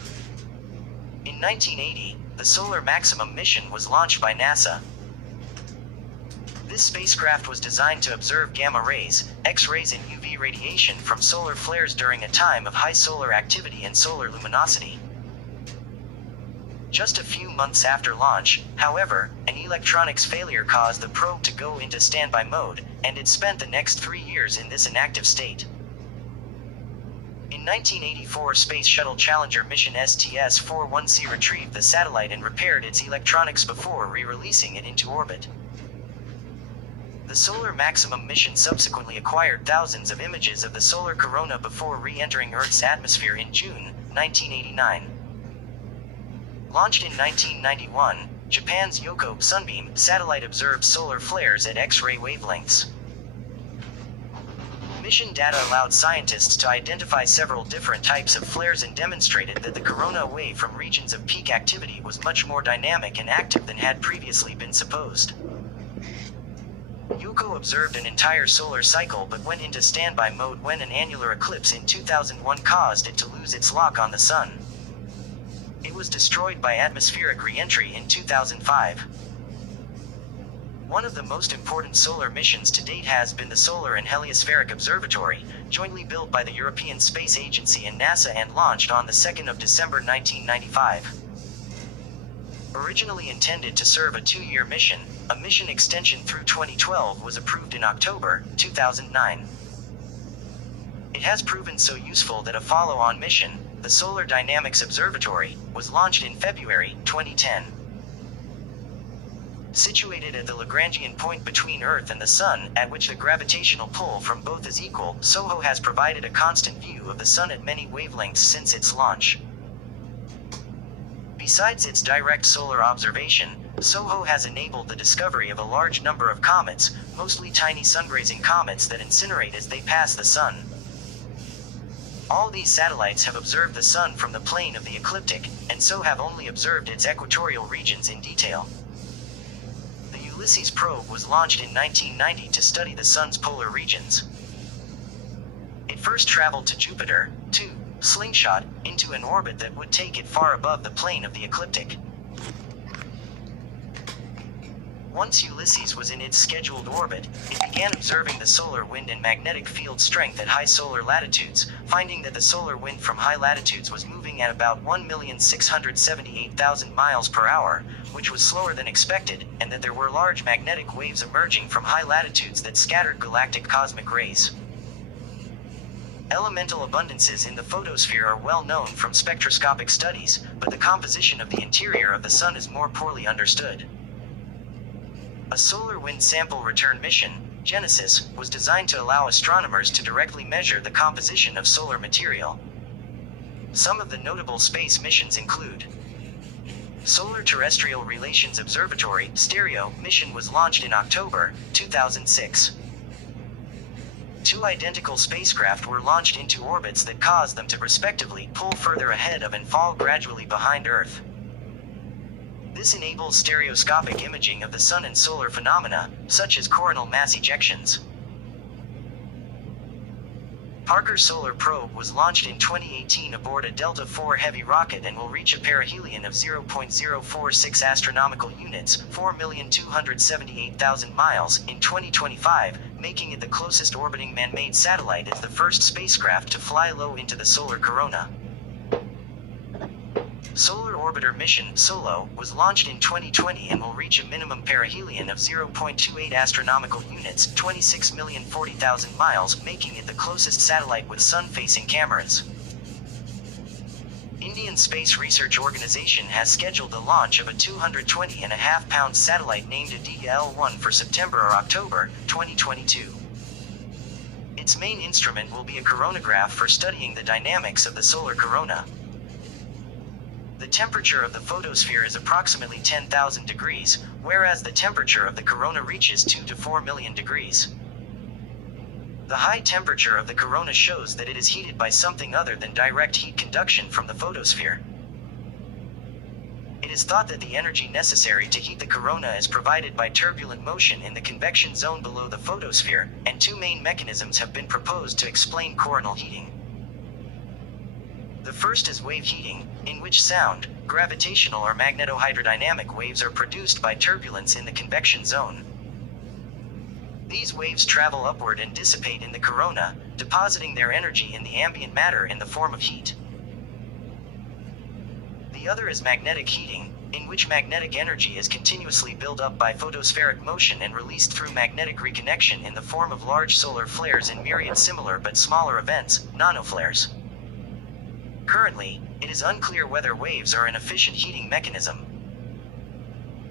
In 1980, the Solar Maximum mission was launched by NASA. This spacecraft was designed to observe gamma rays, X-rays and UV radiation from solar flares during a time of high solar activity and solar luminosity. Just a few months after launch, however, an electronics failure caused the probe to go into standby mode, and it spent the next 3 years in this inactive state. In 1984, Space Shuttle Challenger mission STS-41C retrieved the satellite and repaired its electronics before re-releasing it into orbit. The Solar Maximum mission subsequently acquired thousands of images of the solar corona before re-entering Earth's atmosphere in June 1989. Launched in 1991, Japan's Yohkoh Sunbeam satellite observed solar flares at X-ray wavelengths. Mission data allowed scientists to identify several different types of flares and demonstrated that the corona away from regions of peak activity was much more dynamic and active than had previously been supposed. Yohkoh observed an entire solar cycle but went into standby mode when an annular eclipse in 2001 caused it to lose its lock on the sun. It was destroyed by atmospheric re-entry in 2005. One of the most important solar missions to date has been the Solar and Heliospheric Observatory, jointly built by the European Space Agency and NASA and launched on the 2nd of December 1995. Originally intended to serve a 2-year mission, a mission extension through 2012 was approved in October 2009. It has proven so useful that a follow-on mission, the Solar Dynamics Observatory, was launched in February 2010. Situated at the Lagrangian point between Earth and the Sun, at which the gravitational pull from both is equal, SOHO has provided a constant view of the Sun at many wavelengths since its launch. Besides its direct solar observation, SOHO has enabled the discovery of a large number of comets, mostly tiny sun-grazing comets that incinerate as they pass the Sun. All these satellites have observed the Sun from the plane of the ecliptic, and so have only observed its equatorial regions in detail. Ulysses probe was launched in 1990 to study the Sun's polar regions. It first traveled to Jupiter, slingshot, into an orbit that would take it far above the plane of the ecliptic. Once Ulysses was in its scheduled orbit, it began observing the solar wind and magnetic field strength at high solar latitudes, finding that the solar wind from high latitudes was moving at about 1,678,000 miles per hour, which was slower than expected, and that there were large magnetic waves emerging from high latitudes that scattered galactic cosmic rays. Elemental abundances in the photosphere are well known from spectroscopic studies, but the composition of the interior of the Sun is more poorly understood. A solar wind sample return mission, Genesis, was designed to allow astronomers to directly measure the composition of solar material. Some of the notable space missions include Solar Terrestrial Relations Observatory (STEREO) mission was launched in October 2006. 2 identical spacecraft were launched into orbits that caused them to respectively pull further ahead of and fall gradually behind Earth. This enables stereoscopic imaging of the Sun and solar phenomena, such as coronal mass ejections. Parker Solar Probe was launched in 2018 aboard a Delta IV Heavy rocket and will reach a perihelion of 0.046 astronomical units, 4,278,000 miles, in 2025, making it the closest orbiting man-made satellite as the first spacecraft to fly low into the solar corona. Solar Orbiter Mission (SOLO) was launched in 2020 and will reach a minimum perihelion of 0.28 astronomical units, 26,040,000 miles, making it the closest satellite with sun-facing cameras. Indian Space Research Organisation has scheduled the launch of a 220.5-pound satellite named ADIA-L1 for September or October 2022. Its main instrument will be a coronagraph for studying the dynamics of the solar corona. The temperature of the photosphere is approximately 10,000 degrees, whereas the temperature of the corona reaches 2 to 4 million degrees. The high temperature of the corona shows that it is heated by something other than direct heat conduction from the photosphere. It is thought that the energy necessary to heat the corona is provided by turbulent motion in the convection zone below the photosphere, and 2 main mechanisms have been proposed to explain coronal heating. The first is wave heating, in which sound, gravitational or magnetohydrodynamic waves are produced by turbulence in the convection zone. These waves travel upward and dissipate in the corona, depositing their energy in the ambient matter in the form of heat. The other is magnetic heating, in which magnetic energy is continuously built up by photospheric motion and released through magnetic reconnection in the form of large solar flares and myriad similar but smaller events, nanoflares. Currently, it is unclear whether waves are an efficient heating mechanism.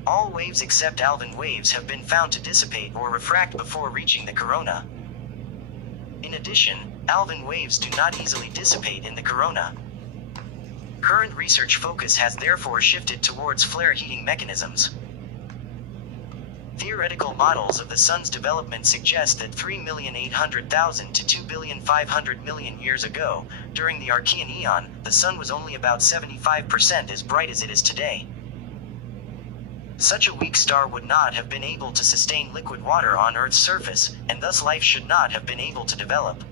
All waves except Alfvén waves have been found to dissipate or refract before reaching the corona. In addition, Alfvén waves do not easily dissipate in the corona. Current research focus has therefore shifted towards flare heating mechanisms. Theoretical models of the Sun's development suggest that 3,800,000 to 2,500,000,000 years ago, during the Archean Eon, the Sun was only about 75% as bright as it is today. Such a weak star would not have been able to sustain liquid water on Earth's surface, and thus life should not have been able to develop.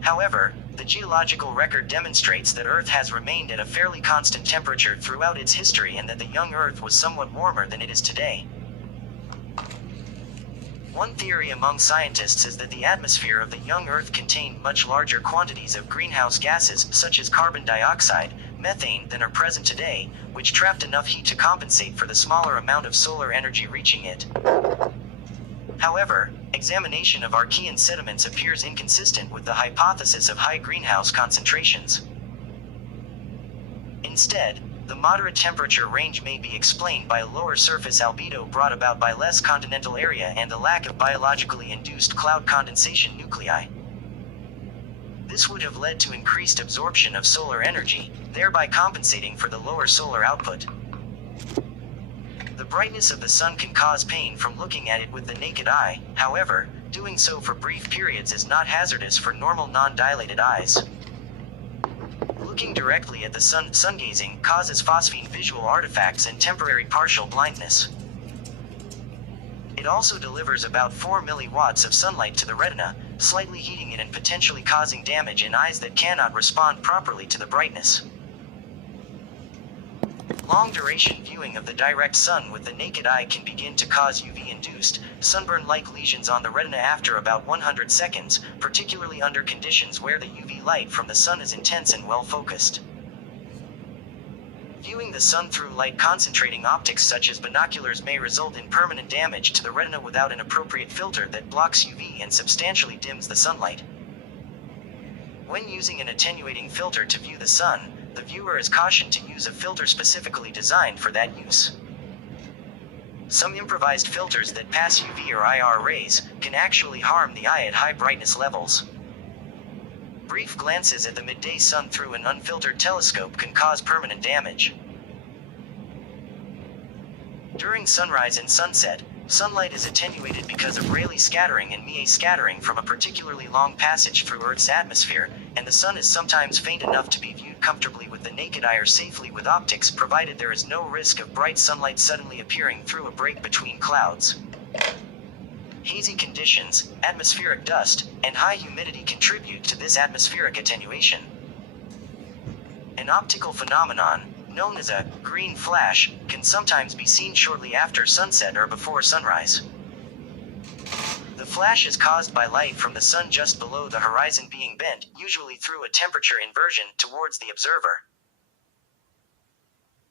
However, The geological record demonstrates that Earth has remained at a fairly constant temperature throughout its history and that the young Earth was somewhat warmer than it is today. One theory among scientists is that the atmosphere of the young Earth contained much larger quantities of greenhouse gases, such as carbon dioxide, methane, than are present today, which trapped enough heat to compensate for the smaller amount of solar energy reaching it. However, examination of Archean sediments appears inconsistent with the hypothesis of high greenhouse concentrations. Instead, the moderate temperature range may be explained by lower surface albedo brought about by less continental area and the lack of biologically induced cloud condensation nuclei. This would have led to increased absorption of solar energy, thereby compensating for the lower solar output. The brightness of the sun can cause pain from looking at it with the naked eye. However, doing so for brief periods is not hazardous for normal non-dilated eyes. Looking directly at the sun gazing causes phosphene visual artifacts and temporary partial blindness. It also delivers about 4 milliwatts of sunlight to the retina, slightly heating it and potentially causing damage in eyes that cannot respond properly to the brightness. Long-duration viewing of the direct sun with the naked eye can begin to cause UV-induced, sunburn-like lesions on the retina after about 100 seconds, particularly under conditions where the UV light from the sun is intense and well-focused. Viewing the sun through light-concentrating optics such as binoculars may result in permanent damage to the retina without an appropriate filter that blocks UV and substantially dims the sunlight. When using an attenuating filter to view the sun, the viewer is cautioned to use a filter specifically designed for that use. Some improvised filters that pass UV or IR rays can actually harm the eye at high brightness levels. Brief glances at the midday sun through an unfiltered telescope can cause permanent damage. During sunrise and sunset, sunlight is attenuated because of Rayleigh scattering and Mie scattering from a particularly long passage through Earth's atmosphere, and the sun is sometimes faint enough to be viewed comfortably with the naked eye or safely with optics, provided there is no risk of bright sunlight suddenly appearing through a break between clouds. Hazy conditions, atmospheric dust, and high humidity contribute to this atmospheric attenuation. An optical phenomenon, known as a green flash, can sometimes be seen shortly after sunset or before sunrise. The flash is caused by light from the sun just below the horizon being bent, usually through a temperature inversion, towards the observer.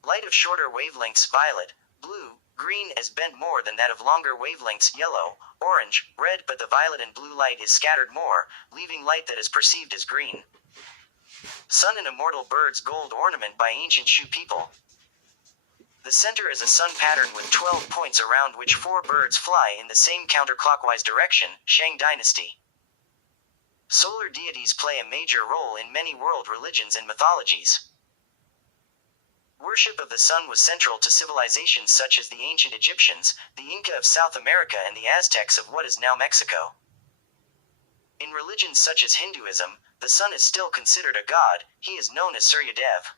Light of shorter wavelengths violet, blue, green is bent more than that of longer wavelengths yellow, orange, red, but the violet and blue light is scattered more, leaving light that is perceived as green. Sun and immortal birds gold ornament by ancient Shu people. The center is a sun pattern with 12 points around which 4 birds fly in the same counterclockwise direction, Shang dynasty. Solar deities play a major role in many world religions and mythologies. Worship of the sun was central to civilizations such as the ancient Egyptians, the Inca of South America and the Aztecs of what is now Mexico. In religions such as Hinduism, the sun is still considered a god. He is known as Surya Dev.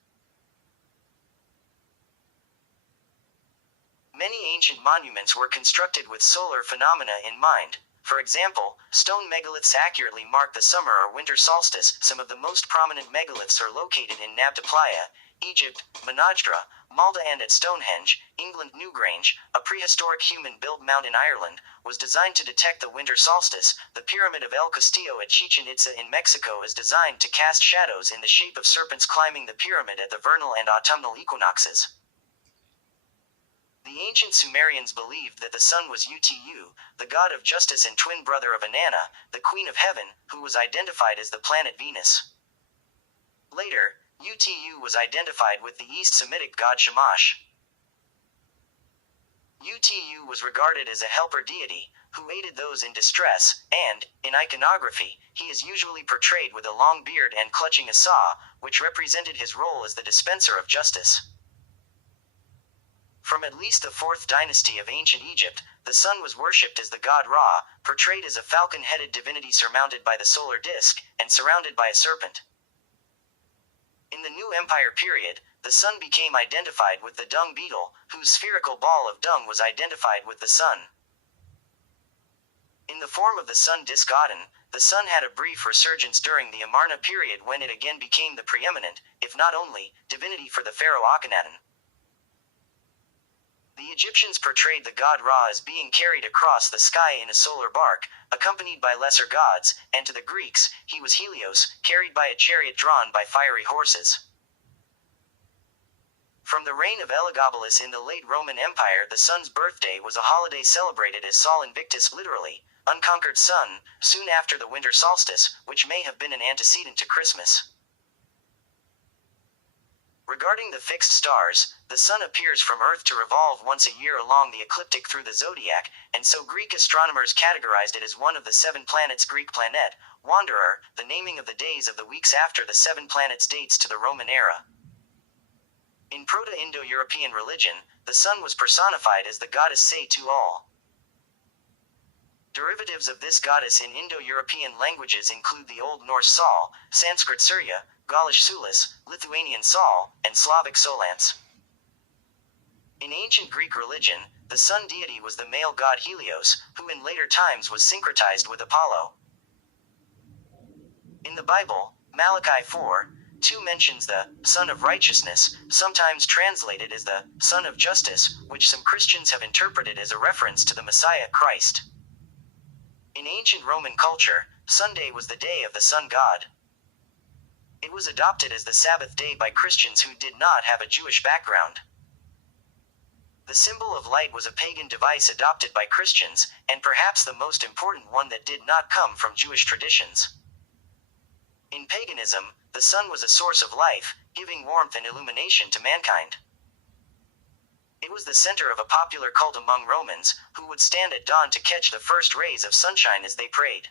Many ancient monuments were constructed with solar phenomena in mind. For example, stone megaliths accurately mark the summer or winter solstice. Some of the most prominent megaliths are located in Nabta Playa, Egypt, Monajdra, Malta, and at Stonehenge, England. Newgrange, a prehistoric human-built mound in Ireland, was designed to detect the winter solstice. The Pyramid of El Castillo at Chichen Itza in Mexico is designed to cast shadows in the shape of serpents climbing the pyramid at the vernal and autumnal equinoxes. The ancient Sumerians believed that the sun was Utu, the god of justice and twin brother of Inanna, the queen of heaven, who was identified as the planet Venus. Later, Utu was identified with the East Semitic god Shamash. Utu was regarded as a helper deity, who aided those in distress, and, in iconography, he is usually portrayed with a long beard and clutching a saw, which represented his role as the dispenser of justice. From at least the 4th dynasty of ancient Egypt, the sun was worshipped as the god Ra, portrayed as a falcon-headed divinity surmounted by the solar disk, and surrounded by a serpent. In the New Empire period, the sun became identified with the dung beetle, whose spherical ball of dung was identified with the sun. In the form of the sun disk Aten, the sun had a brief resurgence during the Amarna period when it again became the preeminent, if not only, divinity for the pharaoh Akhenaten. The Egyptians portrayed the god Ra as being carried across the sky in a solar bark, accompanied by lesser gods, and to the Greeks, he was Helios, carried by a chariot drawn by fiery horses. From the reign of Elagabalus in the late Roman Empire, the sun's birthday was a holiday celebrated as Sol Invictus, literally, unconquered sun, soon after the winter solstice, which may have been an antecedent to Christmas. Regarding the fixed stars, the sun appears from Earth to revolve once a year along the ecliptic through the zodiac, and so Greek astronomers categorized it as one of the 7 planets. Greek planet, wanderer, the naming of the days of the weeks after the 7 planets dates to the Roman era. In Proto-Indo-European religion, the sun was personified as the goddess Se-to-all. Derivatives of this goddess in Indo-European languages include the Old Norse Sol, Sanskrit Surya, Gaulish Sulis, Lithuanian Sol, and Slavic Solans. In ancient Greek religion, the sun deity was the male god Helios, who in later times was syncretized with Apollo. In the Bible, Malachi 4:2 mentions the Son of Righteousness, sometimes translated as the Son of Justice, which some Christians have interpreted as a reference to the Messiah Christ. In ancient Roman culture, Sunday was the day of the sun god. It was adopted as the Sabbath day by Christians who did not have a Jewish background. The symbol of light was a pagan device adopted by Christians, and perhaps the most important one that did not come from Jewish traditions. In paganism, the sun was a source of life, giving warmth and illumination to mankind. It was the center of a popular cult among Romans, who would stand at dawn to catch the first rays of sunshine as they prayed.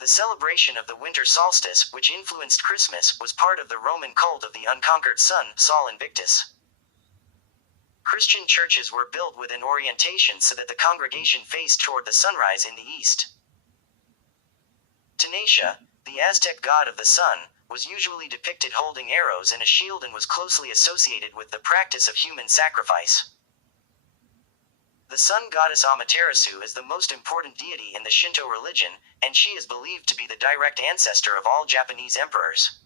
The celebration of the winter solstice, which influenced Christmas, was part of the Roman cult of the unconquered sun, Sol Invictus. Christian churches were built with an orientation so that the congregation faced toward the sunrise in the east. Tanatia, the Aztec god of the sun, was usually depicted holding arrows and a shield and was closely associated with the practice of human sacrifice. The sun goddess Amaterasu is the most important deity in the Shinto religion, and she is believed to be the direct ancestor of all Japanese emperors.